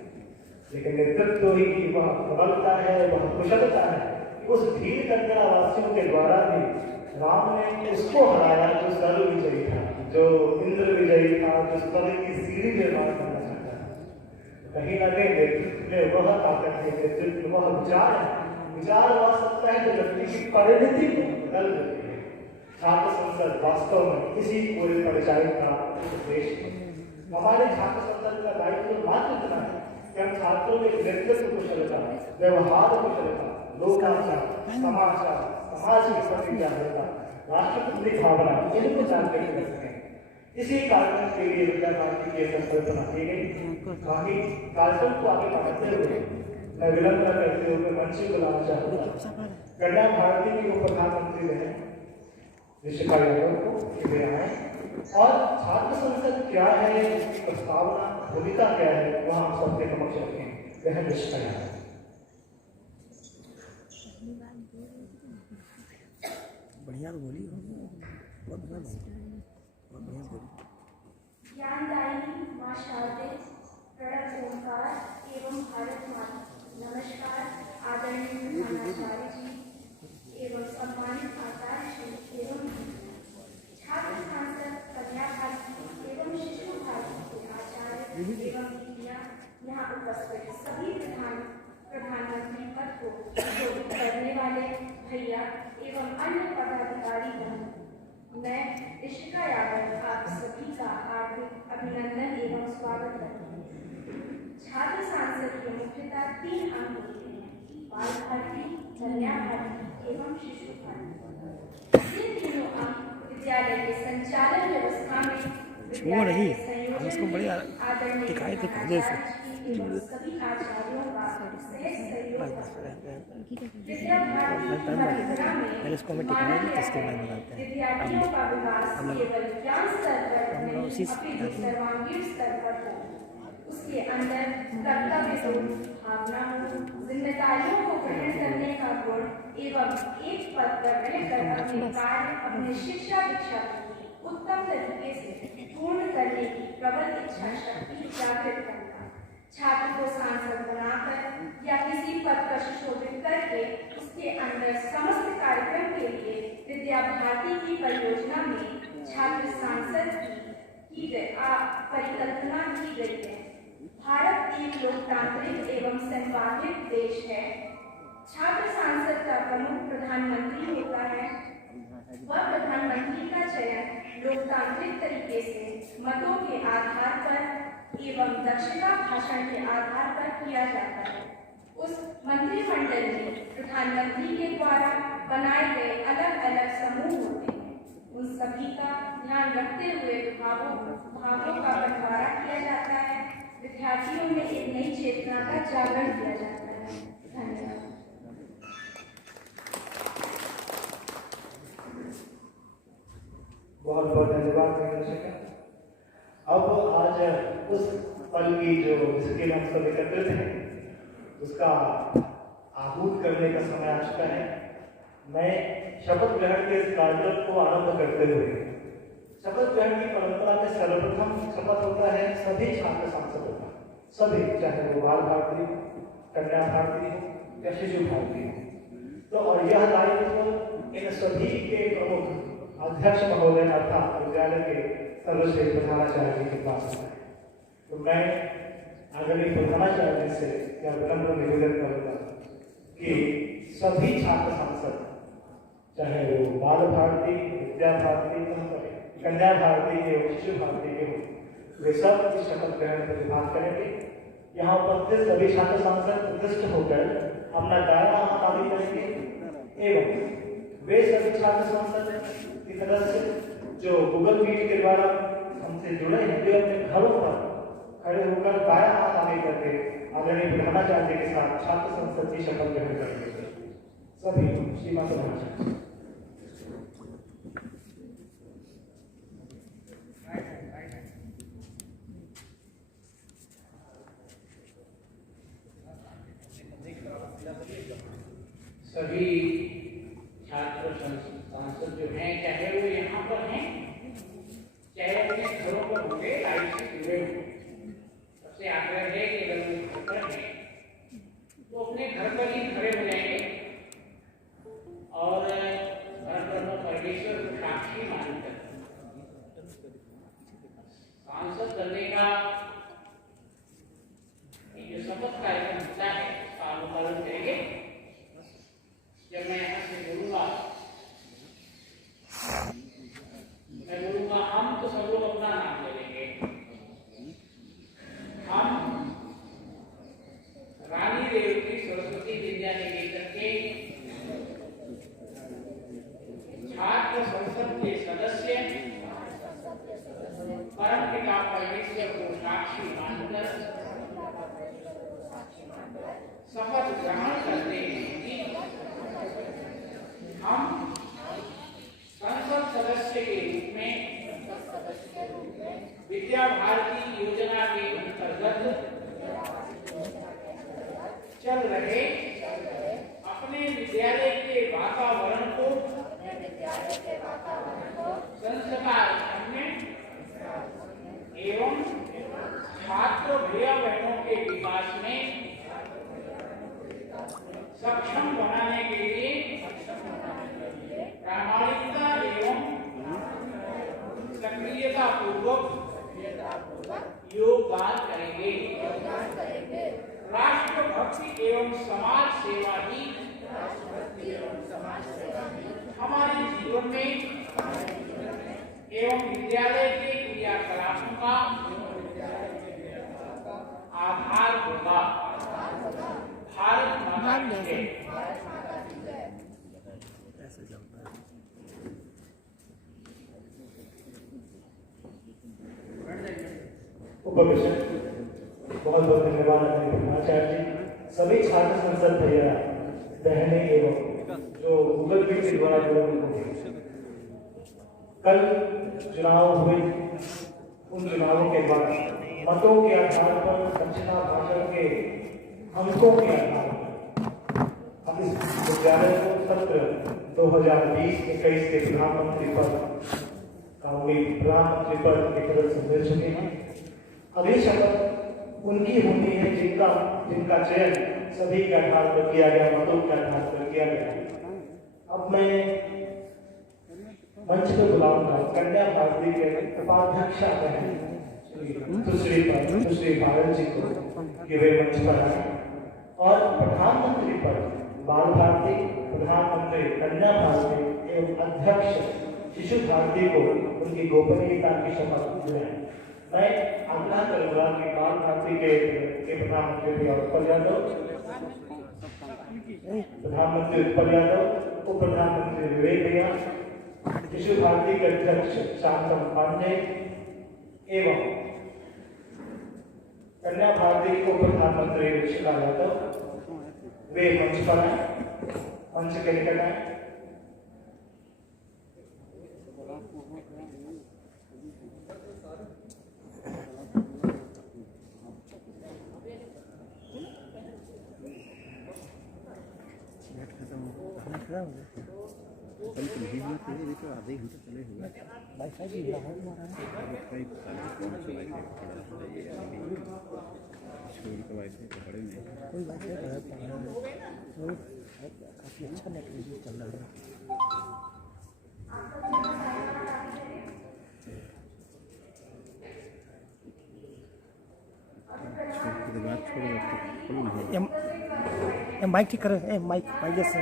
लेकिन नेतृत्व ही की वह प्रबलता है वह कुशलता है उस भील कंकरावासियों के द्वारा भी राम ने उसको हराया जो सर्व विजयी था जो इंद्र विजयी था जो स्वर्ग की सीढ़ी निर्माण करना चाहता था कहीं ना कहीं नेतृत्व में वह ताकत है नेतृत्व वह विचार है विचार वह सकता है जो व्यक्ति की परिणति को बदल देती है छात्र संसद वास्तव में इसी पूरे परिचालित का उद्देश्य है हमारे छात्र संसद का दायित्व मात्र इतना है कि हम छात्रों में नेतृत्व कुशलता व्यवहार कुशलता लोकाचार समाज के प्रति जागरूकता राष्ट्र की भावना इनको जानकारी कर सकें इसी कार्यक्रम के लिए विद्या भारती की संकल्पना की गई। बाकी कार्यक्रम को आगे बढ़ाते हुए मैं विलंब न करते हुए मंच से बुलाना चाहूंगा कन्या भारती की उप प्रधानमंत्री बहन ऋषिका यादव को कि वे आए और छात्र संसद क्या है, उसकी प्रस्तावना भूमिका क्या है, वह हम सबके समक्ष रखें। बहन ऋषिका यादव। बढ़िया बोली, बहुत बढ़िया बोली। ज्ञानदायिनी माँ शारदे, प्रणव ओंकार एवं भारत माता। नमस्कार आदरणीय प्रधानाचार्य जी एवं सम्मानित आचार्य श्री एवं छात्र सांसद कन्या भारती एवं शिशु भारती के आचार्य एवं दीदियाँ, यहाँ उपस्थित सभी प्रधानमंत्री पद को शोभित करने वाले भैया एवं अन्य पदाधिकारी गण, मैं ऋषिका यादव आप सभी का हार्दिक अभिनंदन एवं स्वागत करती हूँ। छात्र सांसद के मुख्यतः 3 अंग होते हैं: बाल भारती, कन्या भारती एवं शिशु भारती। ये तीनों अंग विद्यालय के संचालन व्यवस्था में विद्यालय के संयोजन आदरणीय सभी आचार्यों का सहज सहयोग विद्या भारती परियोजना में विद्यार्थियों का विकास केवल ज्ञान स्तर पर नहीं अपितु सर्वांगीण स्तर पर हो। उसके अंदर कर्तव्यबोध भावना हो, जिम्मेदारियों को ग्रहण करने का गुण एवं एक पद पर रहकर अपने कार्य अपने शिक्षा दीक्षा को उत्तम तरीके से पूर्ण करने की प्रबल इच्छा शक्ति जागृत करना। छात्र को सांसद बनाकर या किसी पद पर सुशोभित करके उसके अंदर समस्त कार्यक्रम के लिए विद्या भारती की परियोजना में छात्र सांसद की परिकल्पना की गई है। भारत एक लोकतांत्रिक एवं संवादित देश है। छात्र सांसद का प्रमुख प्रधानमंत्री होता है। वह प्रधानमंत्री का चयन लोकतांत्रिक तरीके से मतों के आधार पर एवं दक्षता भाषण के आधार पर किया जाता है। उस मंत्रिमंडल में प्रधानमंत्री के द्वारा बनाए गए अलग अलग समूह होते हैं। उन सभी का ध्यान रखते हुए भावों का बंटवारा किया जाता है। विद्यार्थियों में एक नई चेतना का जागरण किया जाता है। धन्यवाद। बहुत बहुत धन्यवाद। अब आज उस पल की जो जिसके लिए हम सब एकत्रित हैं उसका आहूत करने का समय आ चुका है। मैं शपथ ग्रहण के इस कार्यक्रम को आरंभ करते हुए शपथ ग्रहण की परंपरा में सर्वप्रथम शपथ होता है सभी छात्र सांसदों का, सभी, चाहे वो बाल भारती, कन्या भारती हो या शिशु भारती हो। तो और यह दायित्व इन सभी के प्रमुख अध्यक्ष महोदय अर्थात विद्यालय के सर्वश्रेष्ठ प्रधानाचार्य जी के पास है। तो मैं आदरणीय प्रधानाचार्य से यह विनम्र निवेदन करूंगा कि सभी छात्र सांसद, चाहे वो बाल भारती, विद्या भारती, कन्या भारती के हो, शिशु भारती के हो, वे सब इस शपथ ग्रहण में प्रतिभाग करेंगे। यहाँ उपस्थित सभी छात्र सांसद प्रतिष्ठ होकर अपना दायां हाथ आगे करेंगे एवं वे सभी छात्र सांसद की तरफ से जो गूगल मीट के द्वारा हमसे जुड़े हैं वे अपने घरों पर खड़े होकर दायां हाथ आगे करके आदरणीय प्रधानाचार्य के साथ छात्र संसद की शपथ ग्रहण करेंगे। सभी श्रीमान प्रधानाचार्य। सभी छात्र सांसद जो हैं, चाहे वो यहाँ पर हैं चाहे अपने घरों पर होंगे, लाइफ से जुड़े होंगे, सबसे आग्रह है कि अगर वो घर पर हैं तो अपने घर पर ही खड़े हो जाएंगे और घर पर परमेश्वर को साक्षी मानकर सांसद बनने का जो शपथ कार्यक्रम होता है उसका अनुपालन करेंगे। जब मैं यहाँ से बोलूंगा मैं बोलूंगा हम तो सब लोग अपना नाम ले लेंगे, शपथ ग्रहण करते हैं कि हम संसद सदस्य के रूप में विद्या भारती योजना के अंतर्गत चल रहे अपने विद्यालय के वातावरण को संस्कार में एवं छात्र भैया बहनों के विकास में सक्षम बनाने के लिए प्रामाणिकता एवं सक्रियता पूर्वक योगदान करेंगे। राष्ट्र भक्ति एवं समाज सेवा ही हमारे जीवन में एवं विद्यालय के क्रियाकलापों का आधार होगा। भारत माता की जय। ऐसे चलता है। उपविष्ट बहुत बहुत धन्यवाद आचार्य जी। सभी छात्र संसद भैया बहने एवं जो गूगल मीट के द्वारा जुड़े हुए कल चुनाव हुए, उन चुनावों के बाद मतों के आधार पर दक्षिणा भाषण के अंकों के आधार पर हम इस विद्यालय को सत्र 2020-21 के प्रधानमंत्री पद की तरफ से मिल चुके हैं। अभी शपथ उनकी होनी है जिनका चयन सभी के आधार पर किया गया, मतों के आधार पर किया गया। अब मैं मंच पर बुलाऊंगा कन्या भारती के उपाध्यक्ष सुश्री भारत जी को कि वे मंच पर आए और प्रधानमंत्री पद बाल भारती, प्रधानमंत्री कन्या भारती एवं अध्यक्ष शिशु भारती को उनकी गोपनीयता की शपथ दिलाएं। मैं आग्रह करूंगा कि बाल भारती के प्रधानमंत्री उत्पल यादव, प्रधानमंत्री उत्पल यादव, उप प्रधानमंत्री विवेक भैया, शिशु भारती के अध्यक्ष शांतम पांडे एवं कन्या भारती को प्रधानमंत्री ऋषिका यादव वे मंच पर आए, मंच के निकट आए। कल तो नहीं हुआ थे, ये तो आधे घंटे चले हुए। वाईफाई भी हुआ है हमारा। वाईफाई कौन सा वाईफाई स्कूल का वाईफाई तो बड़े नहीं, कोई वाईफाई है तो काफ़ी अच्छा नेट चल रहा है। माइक ठीक करें, माइक जैसे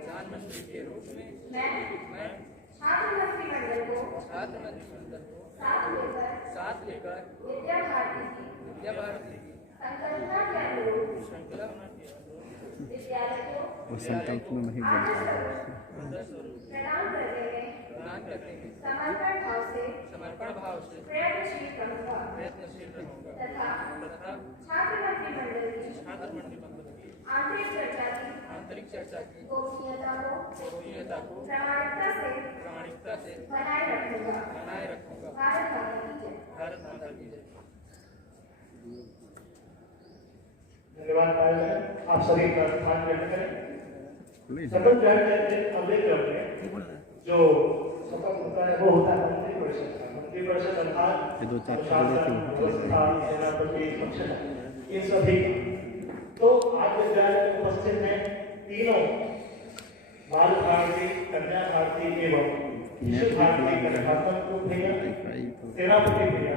प्रधानमंत्री के रूप में मैं छात्र मंत्रिमंडल को साथ लेकर विद्या भारती की संकल्पना के अनुरूप विद्यालय को संकल्प में नहीं बनता है प्रदान करने में समर्पण भाव से प्रयत्नशील रहूंगा तथा छात्र मंत्रिमंडल की आंतरिक चर्चा की गोपनीयता को प्रामाणिकता से बनाए रखूंगा। भारत माता की जय। धन्यवाद। आप सभी का स्थान ग्रहण करें। शपथ ग्रहण करते अगले क्रम में जो शपथ होता है वो होता है मंत्रिपरिषद। मंत्रिपरिषद अर्थात सेनापति इन सभी। तो आज विद्यालय में उपस्थित हैं तीनों बाल भारती, कन्या भारती एवं शिशु भारती के प्रधानमंत्री भैया, सेनापति भैया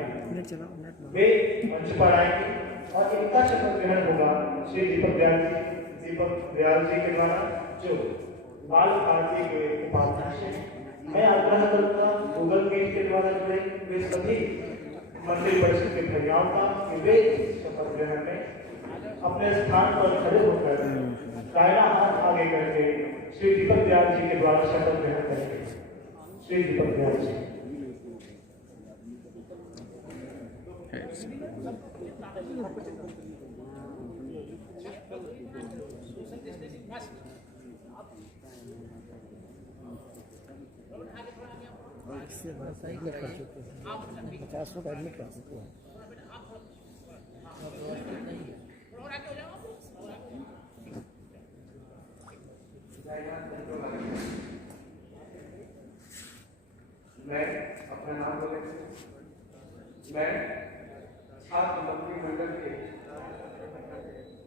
वे मंच पर आएंगे और इनका शपथ ग्रहण होगा श्री दीपक दयाल जी के द्वारा जो बाल भारती के उपाध्यक्ष हैं। मैं आग्रह करूंगा गूगल मीट के द्वारा जुड़े वे सभी मंत्रिपरिषद के भैयाओं का कि वे शपथ ग्रहण में अपने स्थान पर खड़े होकर दाहिना हाथ आगे करके श्री दीपक दयाल जी के द्वारा शपथ ग्रहण करेंगे। श्री दीपक दयाल जी। इससे बड़ा सही कर चुके हैं, 50 लोग एडमिट कर चुके हैं। मैं अपना नाम बोले, मैं छात्र मंत्रिमंडल के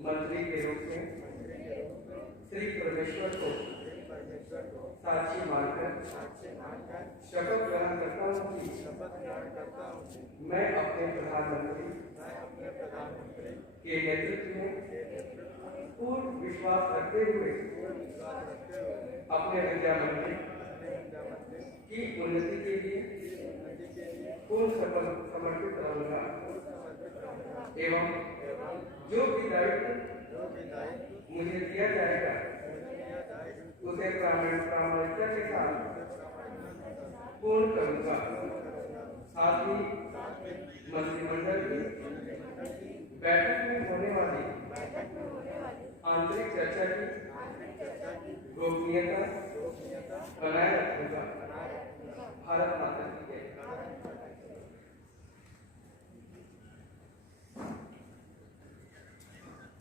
मंत्री के रूप में श्री परमेश्वर को साक्षी मानकर शपथ ग्रहण करता हूँ कि मैं अपने प्रधानमंत्री के नेतृत्व में पूर्ण विश्वास रखते हुए अपने विद्या मंदिर की उन्नति के लिए पूर्ण समर्पित रहूंगा एवं जो भी दायित्व मुझे दिया जाएगा उसे प्रामाणिकता के साथ पूर्ण करूंगा। साथ ही मंत्रिमंडल की बैठक में होने वाली आंतरिक चर्चा की गोपनीयता बनाए रखूंगा। भारत माता की जय।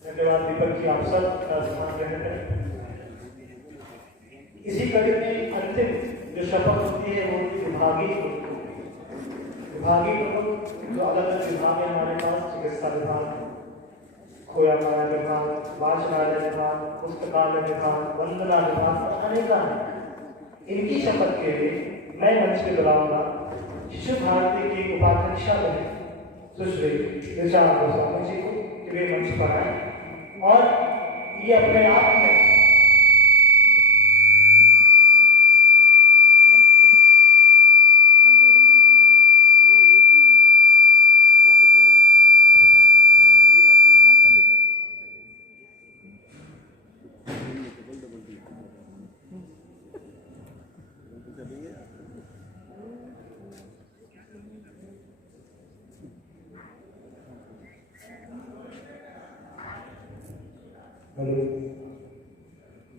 धन्यवाद दीपक जी, आप सब सम्मान ग्रहण करें। इसी कड़ी में अंतिम जो शपथ होती है वो विभागीय प्रमुख जो अलग अलग विभाग है हमारे पास, चिकित्सा विभाग, खोयापाया विभाग, वाचनालय विभाग, पुस्तकालय विभाग, वंदना विभाग, अनेक हैं। इनकी शपथ के लिए मैं मंच पे बुलाऊंगा शिशु भारती की उपाध्यक्षा बहन सुश्री ऋचा गोस्वामी जी को कि वे मंच पर आए और ये अपने आप में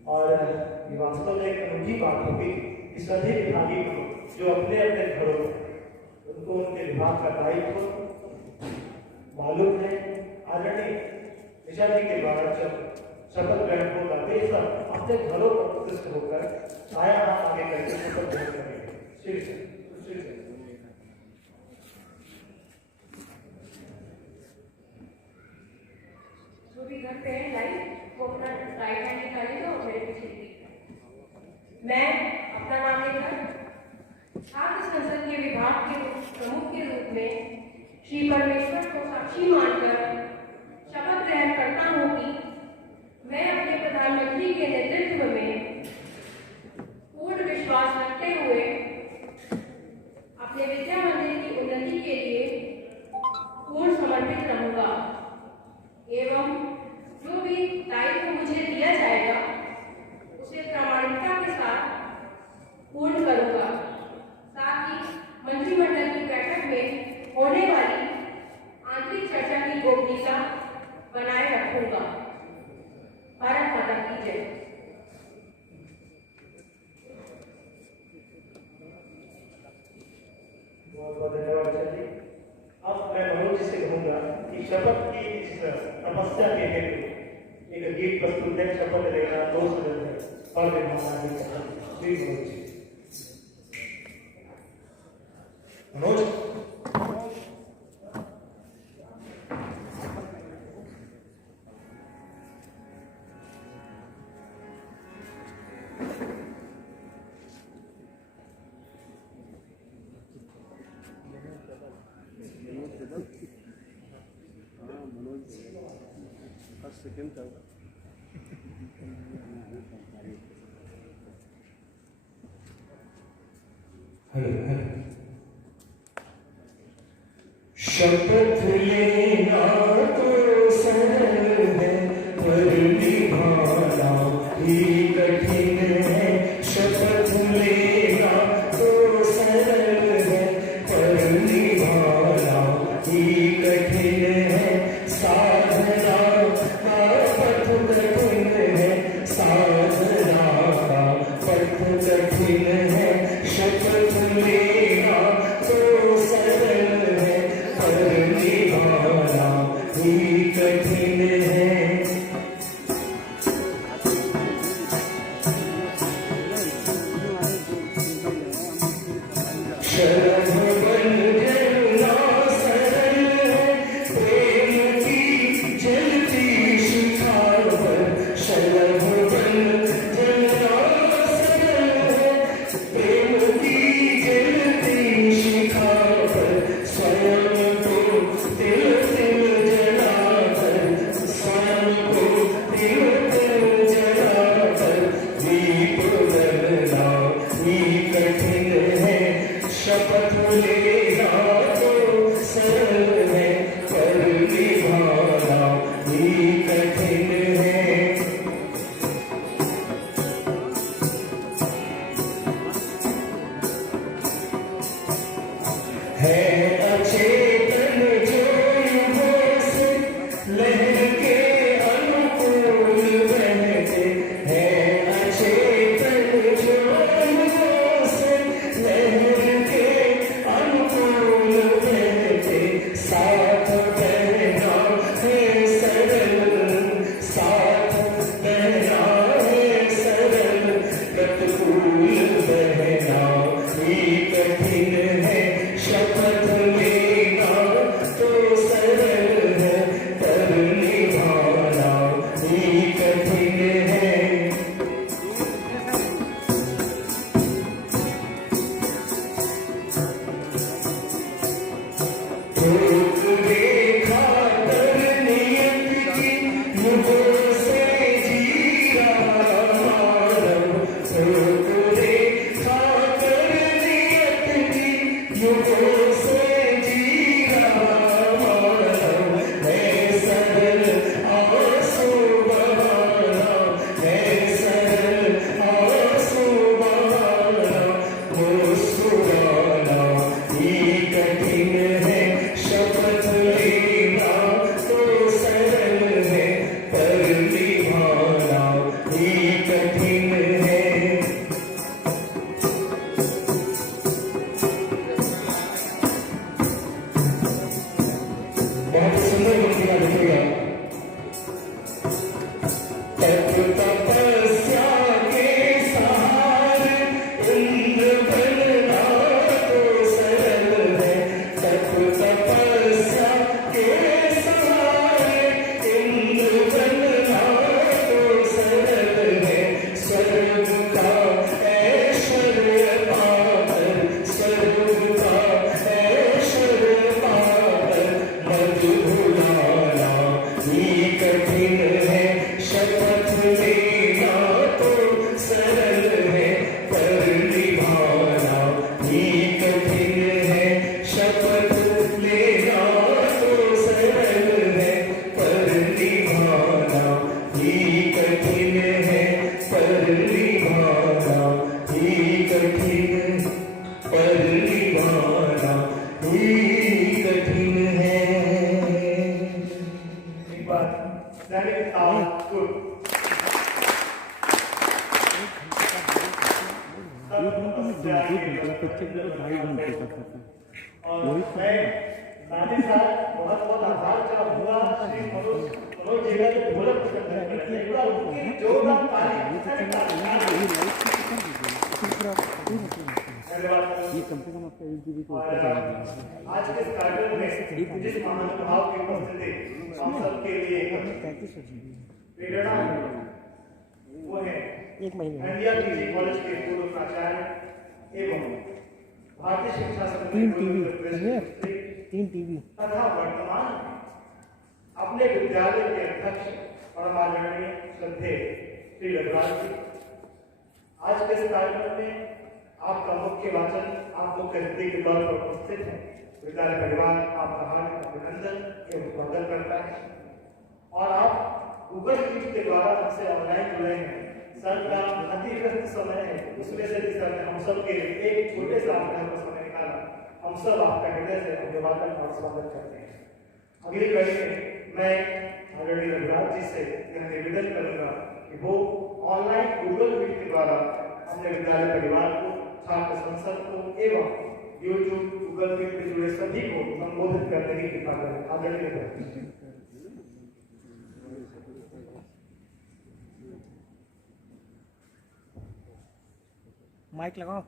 और ये वास्तव में एक अनूठी बात होगी कि सभी विभागीय जो अपने अपने घरों उनको उनके विभाग का दायित्व मालूम है। आदरणीय ऋचा जी के द्वारा जब शपथ ग्रहण होगा वे सब अपने घरों पर उपस्थित होकर छाया हाथ आगे करके शपथ ग्रहण करेंगे। जो भी घर पे है लाइट वो अपना राइट हैंड निकालेगा और मेरे पीछे मैं अपना नाम लेकर छात्र संसद के विभाग के प्रमुख के रूप में श्री परमेश्वर को साक्षी मानकर शपथ ग्रहण करता हूँ कि मैं अपने प्रधानमंत्री के नेतृत्व में पूर्ण विश्वास रखते हुए अपने विद्या मंदिर की उन्नति के लिए पूर्ण समर्पित रहूंगा एवं जो भी दायित्व मुझे दिया जाएगा उसे प्रामाणिकता के साथ पूर्ण करूंगा। साथ ही मंत्रिमंडल की बैठक में होने वाली आंतरिक चर्चा की गोपनीयता बनाए रखूंगा। भारत माता की जय। बहुत बहुत धन्यवाद जी। अब मैं मनोज जी से कहूंगा कि शपथ की इस तपस्या के हेतु एक गीत प्रस्तुत है। शपथ लेना 2 सदन है पर श्री मनोज जी। शपथ लेना तो सरल है पर निभाना शपथ लेना तो सरल है, पर निभाना ही कठिन है। शरभ बंधना सरल है, प्रेम की जलती शिखा पर। शरभ बंधना सरल है, प्रेम की जलती शिखा पर। स्वयं को तिल तिल जलाकर, स्वयं को तिल तिल जलाकर दीप जलना ही कठिन है। शपथ लेना तो सरल है, पर निभाना ही कठिन है। है अचेतन जो युगों से लहर के अनुकूल बहते। है अचेतन जो युगों से लहर के अनुकूल बहते। साथ बहना है सरल, साथ बहना है सरल, प्रतिकूल बहना ही कठिन है। शपथ लेना तो सरल है, पर निभाना ही कठिन है। ठोक रेखा तर नियत की युगों से जी रहा मानव। ठोक रेखा तर नियत की युगों से जी रहा मानव। है सरल आंसू बहाना, है सरल आंसू बहाना, मुस्कुराना ही कठिन है। शपथ लेना तो सरल है, पर निभाना ही कठिन है। बहुत सुंदर पंक्तियां लिखिएगा। तप तपस्या के सहारे इंद्र बनना तो सरल है। तप तपस्या के सहारे इंद्र बनना तो सरल है। स्वर्ग का ऐश्वर्य पाकर, स्वर्ग का ऐश्वर्य पाकर मत भुलाना ही कठिन है। शपथ लेना तो सरल है, पर निभाना ही कठिन है। शपथ लेना तो सरल है, पर निभाना ही कठिन है। पर निभाना ही कठिन, पर निभाना ही कठिन है। एक बार दैनिक ताबुत और मैं साथ ही साथ बहुत बहुत आभार चाहूंगा श्री मनोज जी का जो ढोलक उनकी जोरदार ये कम से कम आपका 1 GB को ऊपर आज के इस कार्यक्रम में जिस महानुभाव की उपस्थिति हम सबके लिए 3500 GB प्रेरणा वो है 1 महीने इंडिया पीजी कॉलेज के पूर्व प्राचार्य एवं भारतीय शिक्षा तीन समिति 3 टीवी तथा वर्तमान अपने विद्यालय के अध्यक्ष परमादरणीय श्रद्धेय श्री रघुराज जी। आज के इस कार्यक्रम में आपका मुख्य वाचन आप मुख्य अतिथि के तौर पर उपस्थित है। विद्यालय परिवार आपका हार्दिक अभिनंदन एवं स्वागत करता है और आप गूगल मीट के द्वारा हमसे ऑनलाइन जुड़े हैं। सर का अति व्यस्त समय है, उसमें से भी सर ने हम सब के लिए एक छोटे से आग्रह का समय निकाला। हम सब आपका हृदय से अभिवादन और स्वागत करते हैं। अगली कड़ी में मैं आदरणीय रघुराज जी से यह निवेदन करूंगा कि वो ऑनलाइन गूगल मीट के द्वारा अपने विद्यालय परिवार को छात्र संस्था सांसद को एवं यूट्यूब गूगल मीट पे जुड़े सभी को संबोधित करने की कृपा करें। आदरणीय अध्यक्ष। माइक लगाओ।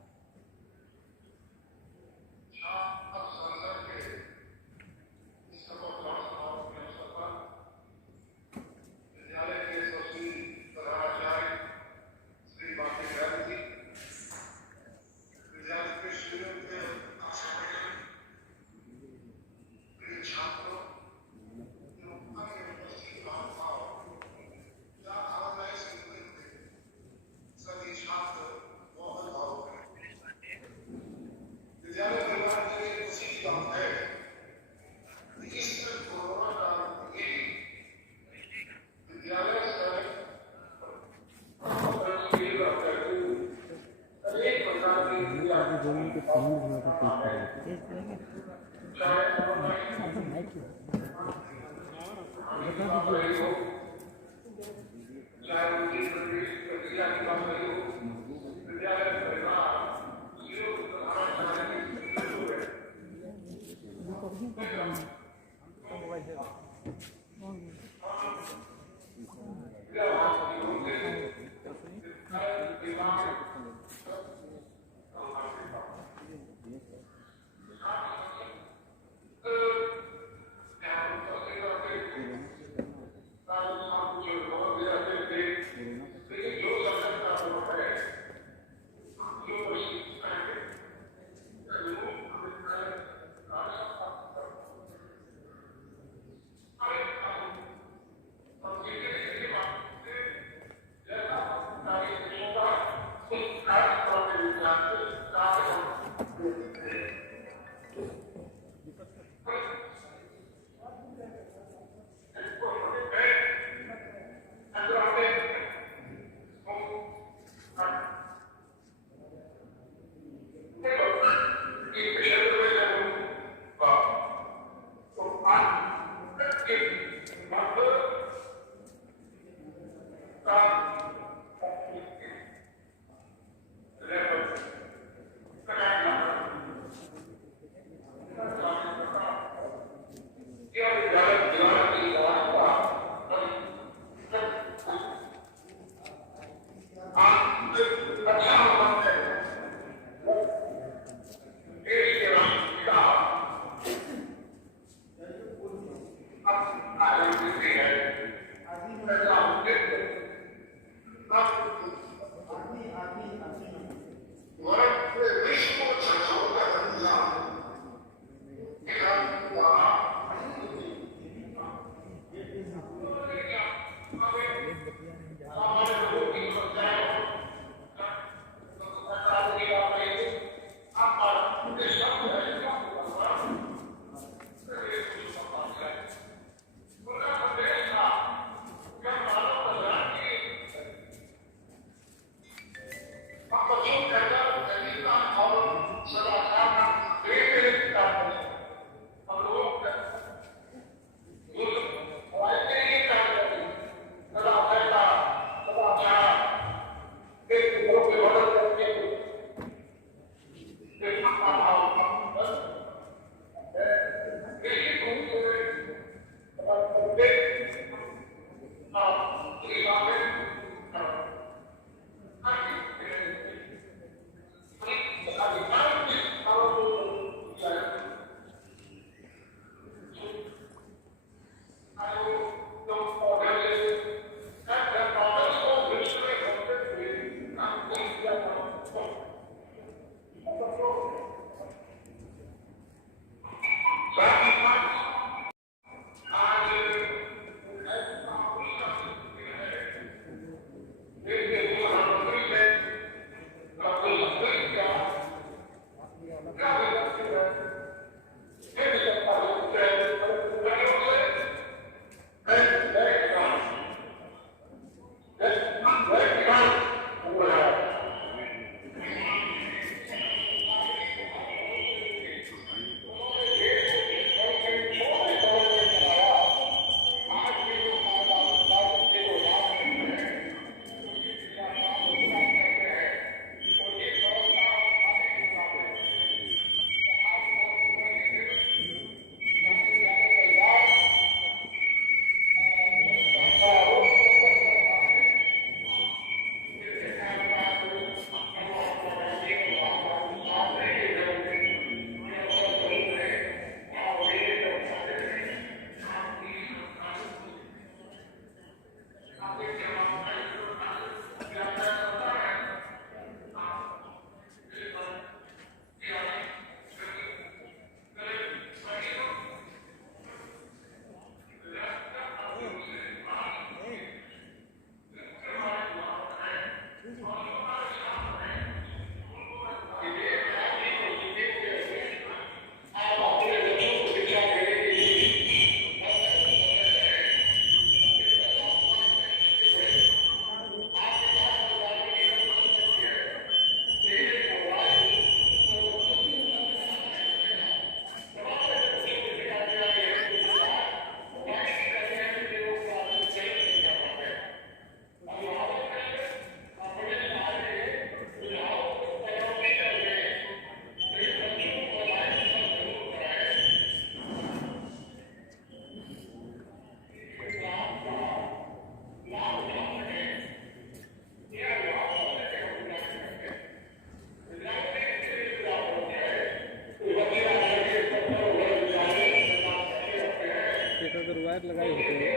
टायर लगाए होते हैं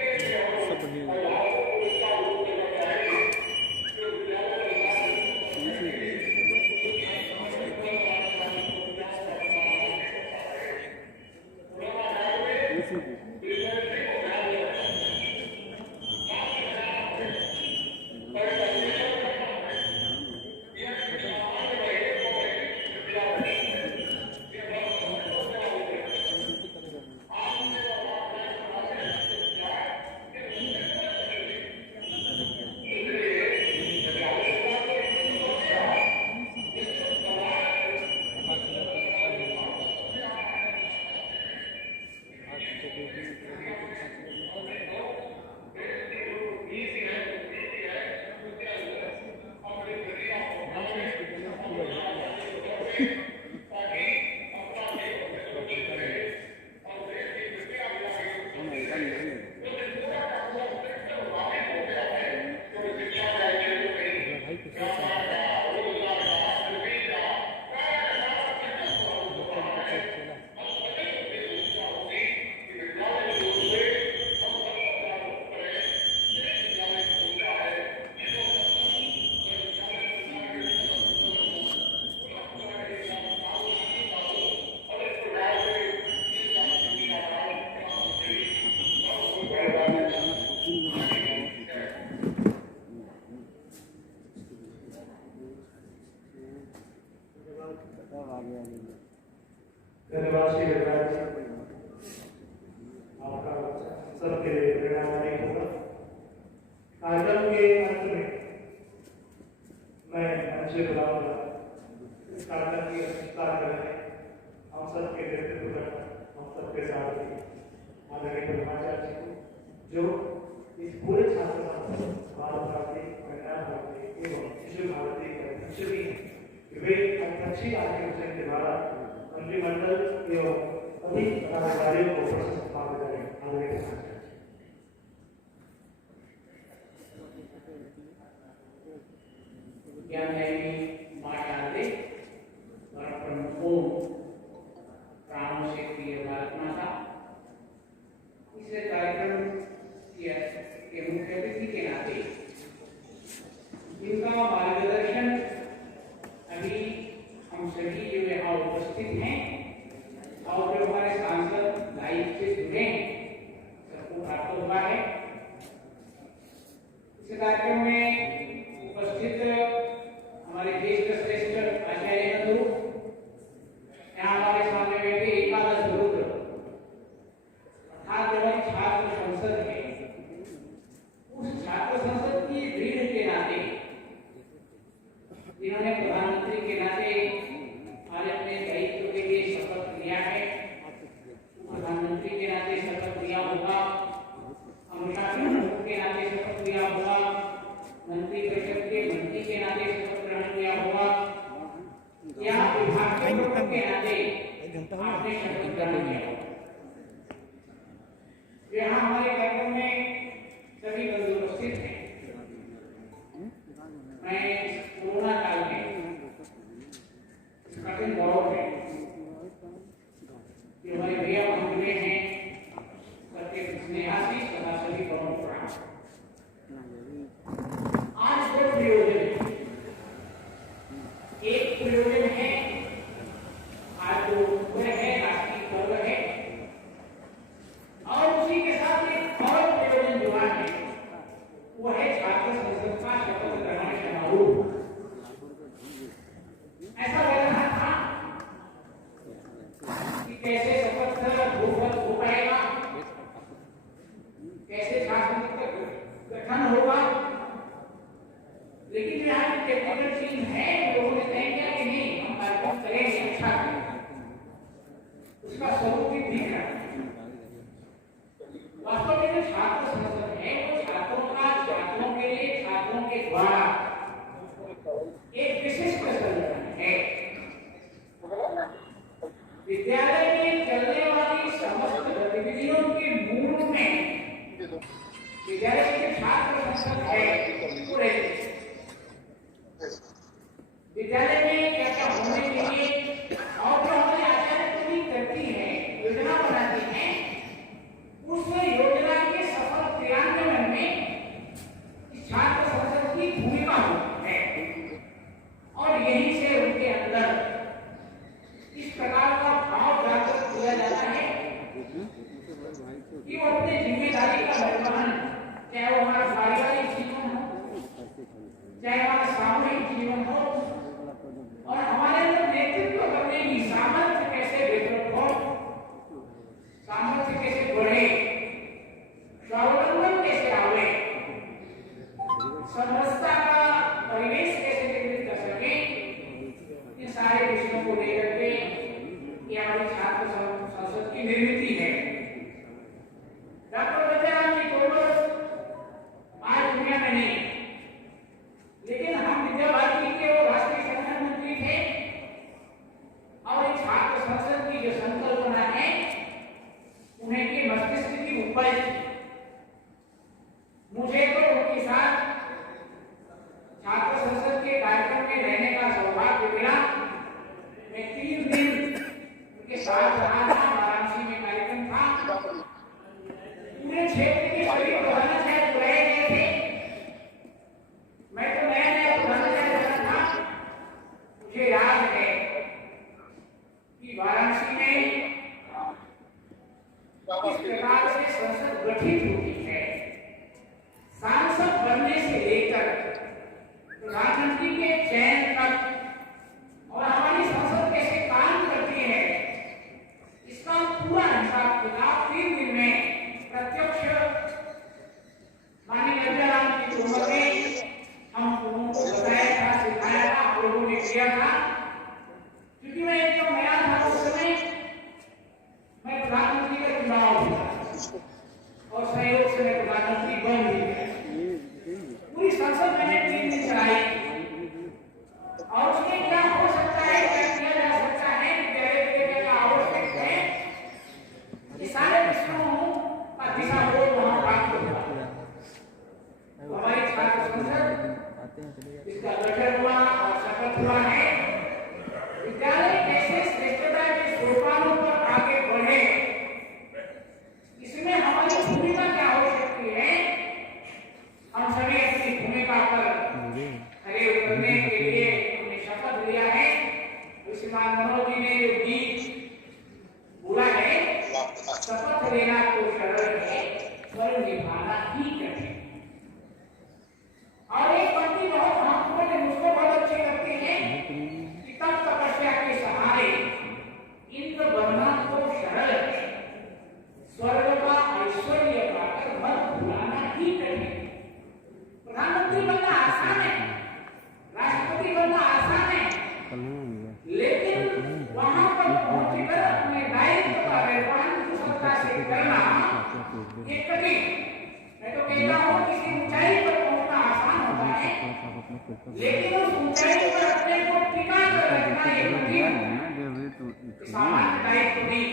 सब बढ़िया धन्यवाद श्री गणराज आपका सबके लिए प्रेरणादायी होगा। कार्यक्रम के अंत में मैं अच्छे बुलाऊंगा इस कार्यक्रम की अध्यक्षता करें हम सबके नेतृत्व में हम सबके साथ आदरणीय ब्रह्माचार्य जी को जो इस पूरे छात्र भारत भारती कल्याण भारती एवं शिशु भारती के अध्यक्ष भी हैं। वे अच्छी आर्थिक के द्वारा मंत्रिमंडल एवं सभी पदाधिकारियों को प्रशंसा प्राप्त करें। आदरणीय ज्ञानदेवी माँ शारदे और प्रमुखों प्राणों से प्रिय भारत माता इस कार्यक्रम के मुख्य अतिथि के नाते जिनका मार्गदर्शन अभी हम सभी जो यहाँ उपस्थित हैं और जो हमारे सांसद लाइव से जुड़े हैं सबको प्राप्त हुआ है। इस कार्यक्रम में उपस्थित हमारे देश के श्रेष्ठ आचार्य बंधु यहाँ हमारे सामने बैठे एकादश रुद्र अर्थात हमारी छात्र संसद है उस छात्र संसद की रीढ़ के नाते जिन्होंने प्रधानमंत्री के नाते आज अपने दायित्व के लिए शपथ लिया है प्रधानमंत्री के नाते शपथ लिया होगा अनुशासन के नाते शपथ लिया होगा मंत्री परिषद के मंत्री के नाते शपथ ग्रहण किया होगा या विभाग के प्रमुख के नाते आपने शपथ ग्रहण किया होगा। यहाँ हमारे कार्यक्रम में सभी बंधु उपस्थित हैं। मैं कोरोना काल में कठिन दौर में जो हमारे भैया बंधुए हैं सबके स्नेहाशीष तथा सभी परंपरा आज दो प्रयोजन एक प्रयोजन है आज जो वह है राष्ट्रीय पर्व है और उसी के साथ एक और प्रयोजन जुड़ा है वो है छात्र संसद का शपथ ग्रहण समारोह। ऐसा लग रहा था कि कैसे शपथ हो पाएगा कैसे छात्र गठन होगा लेकिन यहाँ टेक्निकल चीज है लोगों ने तय किया कि नहीं हम कार्यक्रम करेंगे अच्छा उसका स्वरूप भी ठीक है। वास्तव में जो छात्र संसद है वो छात्रों के लिए छात्रों के द्वारा एक विशिष्ट संगठन है। विद्यालय में चलने वाली समस्त गतिविधियों के मूल में विद्यालय के छात्र संसद है वो रहती है। विद्यालय में क्या क्या होने के लिए और जो हमारे आचार्य भी करती है योजना बनाती है उस योजना चाहे वो हमारा पारिवारिक जीवन हो, चाहे हमारा सामूहिक जीवन हो, और हमारे अंदर नेतृत्व करने की सामर्थ्य कैसे डेवलप हो, सामर्थ्य कैसे बढ़े, स्वावलंबन कैसे आवे, समरसता का परिवेश कैसे निर्मित कर सके, इन सारे विषयों को लेकर के ये हमारी छात्र संसद की निर्मित है। डॉक्टर बलराम जी तोमर आज दुनिया में नहीं, लेकिन हम विद्या भारती के वो राष्ट्रीय संगठन मंत्री थे, और एक छात्र संसद की जो संकल्पना है उन्हें के मस्तिष्क की उपज थी। मुझे तो उनके साथ छात्र संसद के कार्यक्रम में रहने का सौभाग्य मिला। मैं 3 दिन उनके साथ रहा था, वाराणसी में कार्यक्रम था। पूरे क्षेत्र के सभी प्रधानाचार्य बुलाए गए थे। मैं तो नया नया प्रधानाचार्य बना था। मुझे याद है कि वाराणसी में इस प्रकार से संसद गठित होती है। सांसद बनने से लेकर प्रधानमंत्री के चयन तक और हमारी संसद कैसे काम करती है, इसका पूरा हिसाब किताब 3 दिन में प्रत्यक्ष माननीय बलराम जी तोमर ने हम लोगों को बताया था, सिखाया था, आप लोगों ने किया था। क्योंकि मैं एकदम नया था उस समय, मैं प्रधानमंत्री का चुनाव हुआ और सहयोग से मैं प्रधानमंत्री बन गया। पूरी संसद मैंने 3 दिन चलाई, और उसमें क्या हो सकता है, क्या किया जा सकता है, विद्यालय के क्या आवश्यक है, ये सारे विषयों का दिशाबोध वहां प्राप्त हुआ। हमारी छात्र संसद इसका गठन हुआ और शपथ हुआ है। विद्यालय कैसे श्रेष्ठता के सोपानों पर आगे बढ़े, इसमें हमारी भूमिका क्या हो सकती है। हम सभी अपनी भूमिका पर खड़े उतरने के लिए हमने शपथ लिया है। श्रीमान मनोज जी ने जो गीत बोला है, शपथ लेना तो सरल है, पर निभाना ही कठिन। और एक पंक्ति बहुत महत्वपूर्ण है, मुझको बहुत अच्छी लगती है कि तब तपस्या के सहारे इंद्र बनना तो सरल है, स्वर्ग का ऐश्वर्य पाकर मत भुलाना ही कठिन। प्रधानमंत्री बनना आसान है, राष्ट्रपति बनना आसान है, लेकिन वहां पर पहुंचकर अपने दायित्व का निर्वहन कुशलता से करना ये कठिन। मैं तो कहता हूं किसी ऊंचाई पर पहुंचना आसान होता है, लेकिन उस ऊंचाई पर अपने को टिका कर रखना ये कठिन है। सामान्य दायित्व नहीं,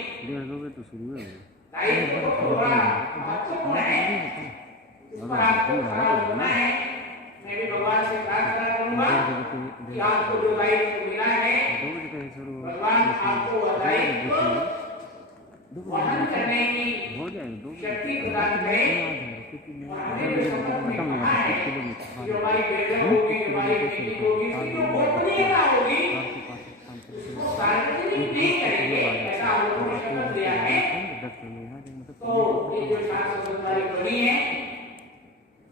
दायित्व तो थोड़ा महत्वपूर्ण है, इस पर आपको खड़ा होना है। मैं भी भगवान से प्रार्थना करूंगा कि आपको जो दायित्व मिला है, भगवान आपको दायित्व वहन करने की शक्ति प्रदान करे। और हमने भी शपथ में कहा है कि जो हमारी बेगम होगी, हमारी बेटी होगी, उसकी जो गोपनीयता होगी उसको सार्वजनिक नहीं करेंगे, ऐसा हम लोगों ने शपथ लिया है। तो ये जो छात्र संसद बनी है,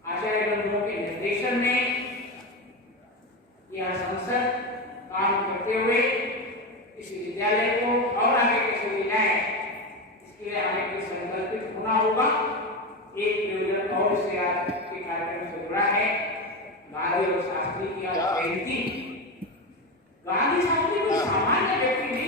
आचार्य बंधुओं के निर्देशन में यह संसद काम करते हुए इस विद्यालय को और आगे कैसे ले जाए, इसके लिए हमें कुछ संकल्पित होना होगा। एक निवेदन और से आज के कार्यक्रम से जुड़ा है, गांधी और शास्त्री की जयंती। गांधी शास्त्री कोई सामान्य व्यक्ति नहीं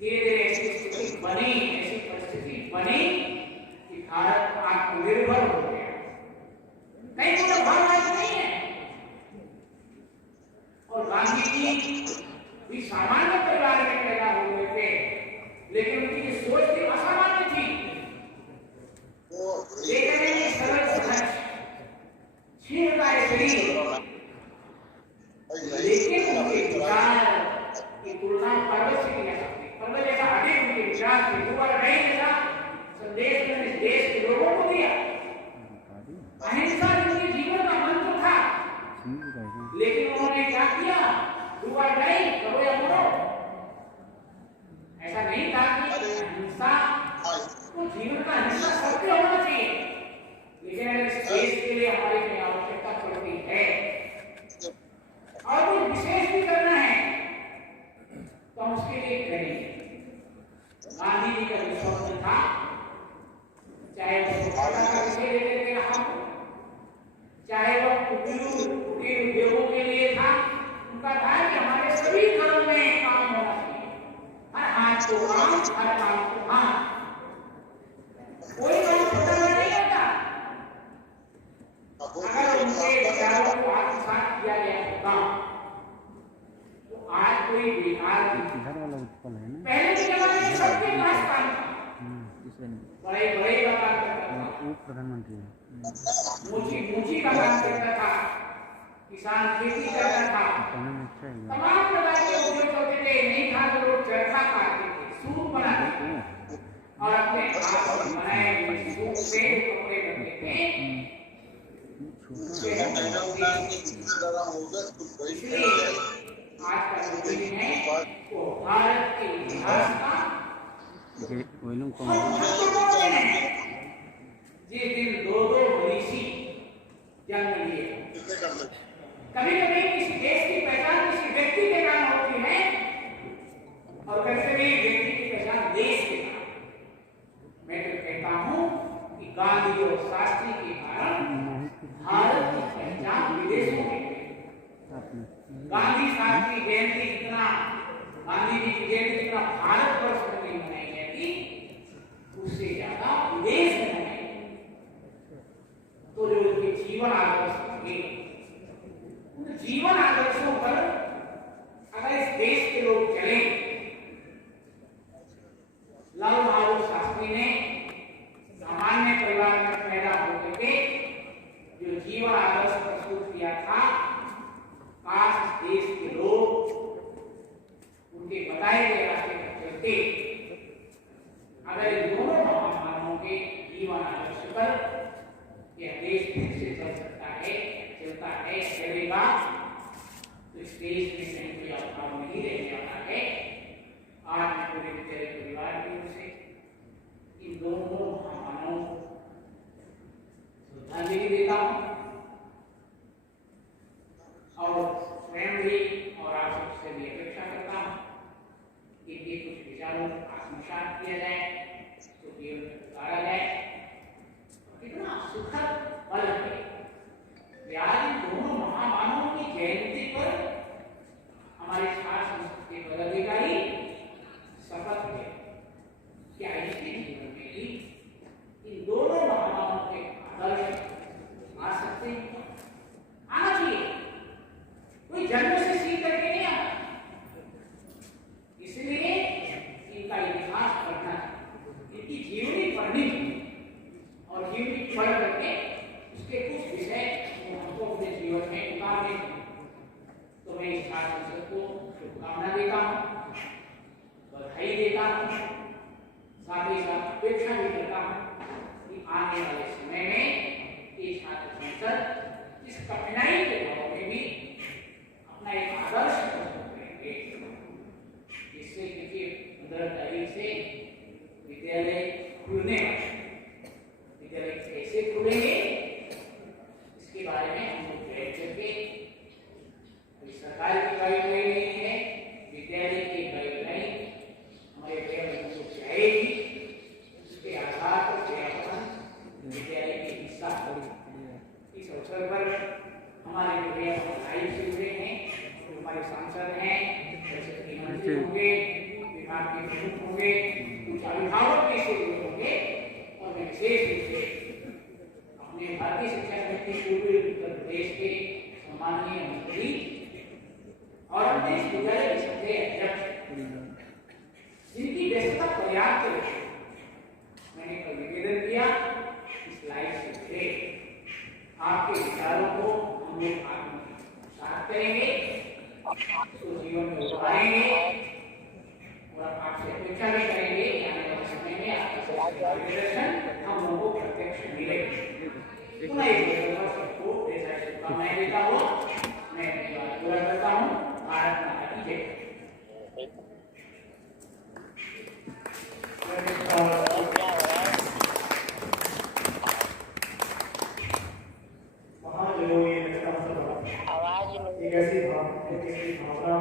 धीरे धीरे ऐसी स्थिति बनी, ऐसी परिस्थिति बनी कि भारत आत्मनिर्भर हो गया। नहीं तो भावना नहीं है। और गांधी जी भी सामान्य परिवार में पैदा हुए थे, लेकिन उनकी सोच भी असामान्य थी। देखने में सरल सहज, छीनता शरीर, लेकिन उनके विचार की तुलना पर्वत से की जा सकती है। पर्वत जैसा अधिक उनके विचार थे, नहीं जैसा संदेश में इस देश के लोगों को दिया। अहिंसा उनके जीवन का मंत्र था, लेकिन उन्होंने क्या किया? नहीं करो या मरो। ऐसा नहीं था कि अहिंसा तो जीवन का हिस्सा सबके होना चाहिए, लेकिन अगर इस देश के लिए हमारी कोई आवश्यकता पड़ती है और कुछ विशेष भी करना है तो हम उसके लिए करेंगे। गांधी जी का विश्वास था, चाहे वो विषय लेते थे हम, चाहे वो कुटीर उद्योगों के लिए था, उनका था कि हमारे सभी घरों में काम होना चाहिए। हर हाथ को काम, हर काम को हाथ। कोई काम छोटा नहीं होता। अगर उनके विचारों को आत्मसात किया गया होता तो आज कोई बिहार पहले के जमाने में सबके पास काम था, बड़े बड़े का काम करता था, ऊंची का काम करता था, किसान खेती करता था, तमाम प्रकार के उद्योग होते थे। नहीं था तो लोग चरखा काटते थे, सूत बनाते थे और अपने हाथ से बनाए हुए सूत से कपड़े बनते थे। इसलिए आज का जो दिन है वो भारत के इतिहास का महत्वपूर्ण दिन है, जिस दिन दो मनीषी जन्म लिए। कभी कभी किसी देश की पहचान किसी व्यक्ति के कारण होती है और कभी कभी व्यक्ति की पहचान देश के कारण। मैं तो कहता हूं कि गांधी और शास्त्री के कारण भारत की पहचान विदेशों में है। गांधी शास्त्री जयंती जितना, गांधी जी की जयंती जितना भारतवर्ष में नहीं मनाई जाती, उससे ज्यादा विदेश में मनाई जाती। तो जो उनके जीवन आदर्श थे, जीवन आदर्शों पर अगर इस देश के लोग चले, लाल बहादुर शास्त्री ने सामान्य परिवार में पैदा होकर के जो जीवन आदर्श प्रस्तुत किया था, काश इस देश के लोग उनके बताए गए रास्ते पर चलते। अगर इन दोनों महामानवों के जीवन आदर्श पर यह देश फिर से चल सकता है, चलता है, चलेगा, तो इस देश में कहीं कोई अभाव नहीं रहने वाला है। आज मैं पूरे विद्यालय परिवार की ओर से इन दोनों महामानवों को श्रद्धांजलि देता हूँ और स्वयं भी और आप सबसे भी अपेक्षा करता हूँ कि इनके कुछ विचारों को आत्मसात किया जाए, तो जीवन में उतारा जाए। कितना सुखद पल है आज इन दोनों महामानवों की जयंती पर हमारे छात्र संस्कृति पदाधिकारी शपथ है कि ऐसे जीवन में ही इन दोनों महामानवों के आदर्श आ सकते हैं, आना चाहिए। कोई जन्म से सीख करके नहीं आता, इसलिए इनका इतिहास पढ़ना चाहिए, इनकी जीवनी पढ़नी चाहिए और जीवनी पढ़ करके उसके कुछ विषय हमको अपने जीवन में उतारने। तो मैं इस छात्र संसद को शुभकामना देता हूँ, बधाई देता हूँ, साथ ही साथ अपेक्षा भी करता हूँ कि आने वाले समय में ये छात्र संसद इस कठिनाई के दौर में भी अपना एक आदर्श प्रस्तुत करेंगे, जिससे क्योंकि 15 तारीख से विद्यालय खुलने वाले, विद्यालय कैसे खुलेंगे इसके बारे में हम लोग प्रयास करके, सरकार की गाइडलाइन नहीं है, विद्यालय की गाइडलाइन हमारे अध्यापकों को चाहेगी, उसके आधार पर अध्यापन विद्यालय के हिस्सा होगी। इस अवसर पर हमारे अध्यापक लाइव से जुड़े हैं, हमारे सांसद हैं, मंत्री होंगे, विभाग के शुरू होंगे, कुछ अभिभावक के शुरू होंगे और मैं विशेष रूप से अपने भारतीय शिक्षा समिति पूर्वी उत्तर प्रदेश के सम्माननीय मंत्री और अपने इस विद्यालय के सभी अध्यक्ष जिनकी व्यस्तता पर्याप्त है, मैंने कल निवेदन किया इस लाइव से जुड़े आपके विचारों को हम लोग आत्मसात करेंगे, उसको जीवन में उतारेंगे और आपसे अपेक्षा भी करेंगे कि आने वाले समय में आपका मार्गदर्शन हम लोगों को प्रत्यक्ष मिलेगा। पुनः एक बार सबको ऐसा शुभकामनाएं देता हूँ, मैं अपनी बात पूरा करता हूँ। भारत माता की जय। एक ऐसी भावना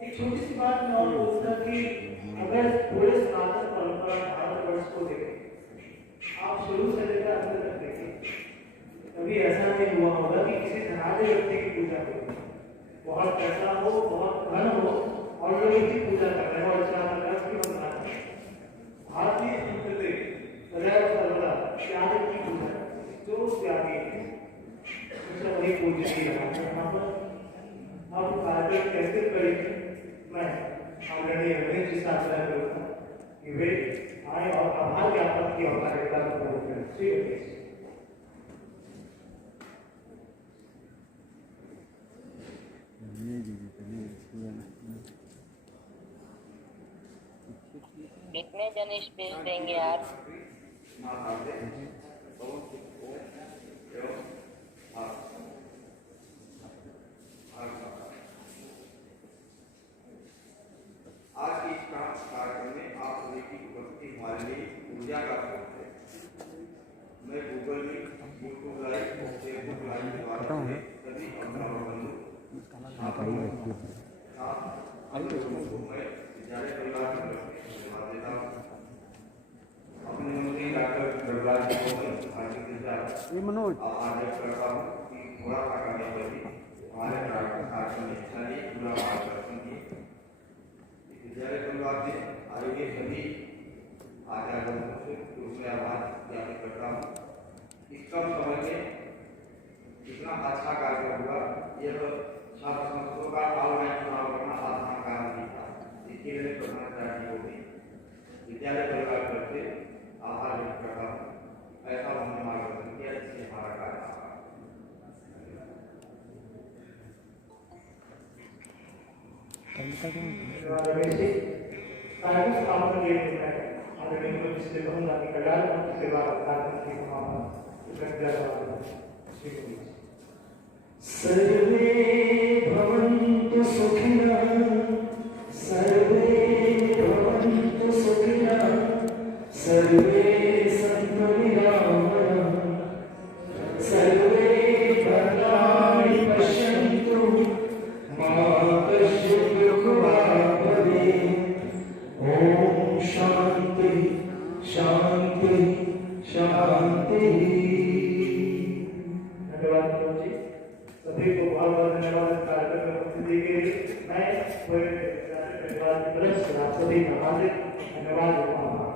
एक छोटी सी बात मैं और बोलूंगा कि अगर पूरे सनातन परंपरा भारतवर्ष को देखें, आप शुरू से लेकर अंत तक देखें, कभी ऐसा नहीं हुआ होगा कि किसी धनाढ्य व्यक्ति की पूजा करें, बहुत पैसा हो, बहुत धन हो और लोग इसकी पूजा कर रहे हैं और इस्लाम का उसकी बदनाम कर रहे हैं। भारतीय संस्कृति सदैव सर्वदा त्याग की पूजा करती है, जो त्यागी है उससे वही पूजा की जाती है। हम कार्यक्रम कैसे करेंगे, मैं ऑलरेडी अवनीश जी से आग्रह करूँगा कि वे आए और आभार ज्ञापन की औपचारिकता को पूर्ण करें। श्री गणेश। कितने जन स्पेस देंगे आप? आज के इस कार्यक्रम में आप सभी की उपस्थिति हमारे लिए ऊर्जा का स्रोत है। मैं गूगल में यूट्यूब लाइव और फेसबुक लाइव के माध्यम से सभी अभिभावकों मैं विद्यालय परिवार की तरफ से धन्यवाद देता हूँ। अपने मंत्री डॉक्टर रविराज जी को मैं हार्दिक आभार व्यक्त करता हूँ कि थोड़ा सा करने पर भी हमारे कार्यक्रम में हिस्सा लिए, पूरा मार्गदर्शन किए। विद्यालय परिवार से आए हुए सभी आचार्यों से दूसरे आभार ज्ञापित करता हूँ। इस कम समय में इतना अच्छा कार्यक्रम हुआ, यह छात्र संस्थाओं का ऑनलाइन चुनाव करना आसान काम नहीं था। इसके लिए प्रधानाचार्य को भी विद्यालय परिवार तरफ से आभार व्यक्त करता हूँ। ऐसा हमने मार्गदर्शन किया जिससे हमारा कार्य कार्यक्रम समापन के लिए मैं ऑलरेडी इसलिए कहूँगा कि कल्याण मंच सेवा कार्यक्रम की भावना सर्वे भवन्तु सुखिनः, सर्वे भवन्तु सुखिनः, सर्वे सन्तु निरामयाः, सर्वे भद्राणि पश्यन्तु मा कश्चित् दुःखभाग् भवेत्। ओम शांति शांति शांति। धन्यवाद जी, सभी को बहुत बहुत धन्यवाद कार्यक्रम में उपस्थिति के लिए। मैं पूरे परिवार की तरफ से आप सभी का हार्दिक धन्यवाद देता हूँ।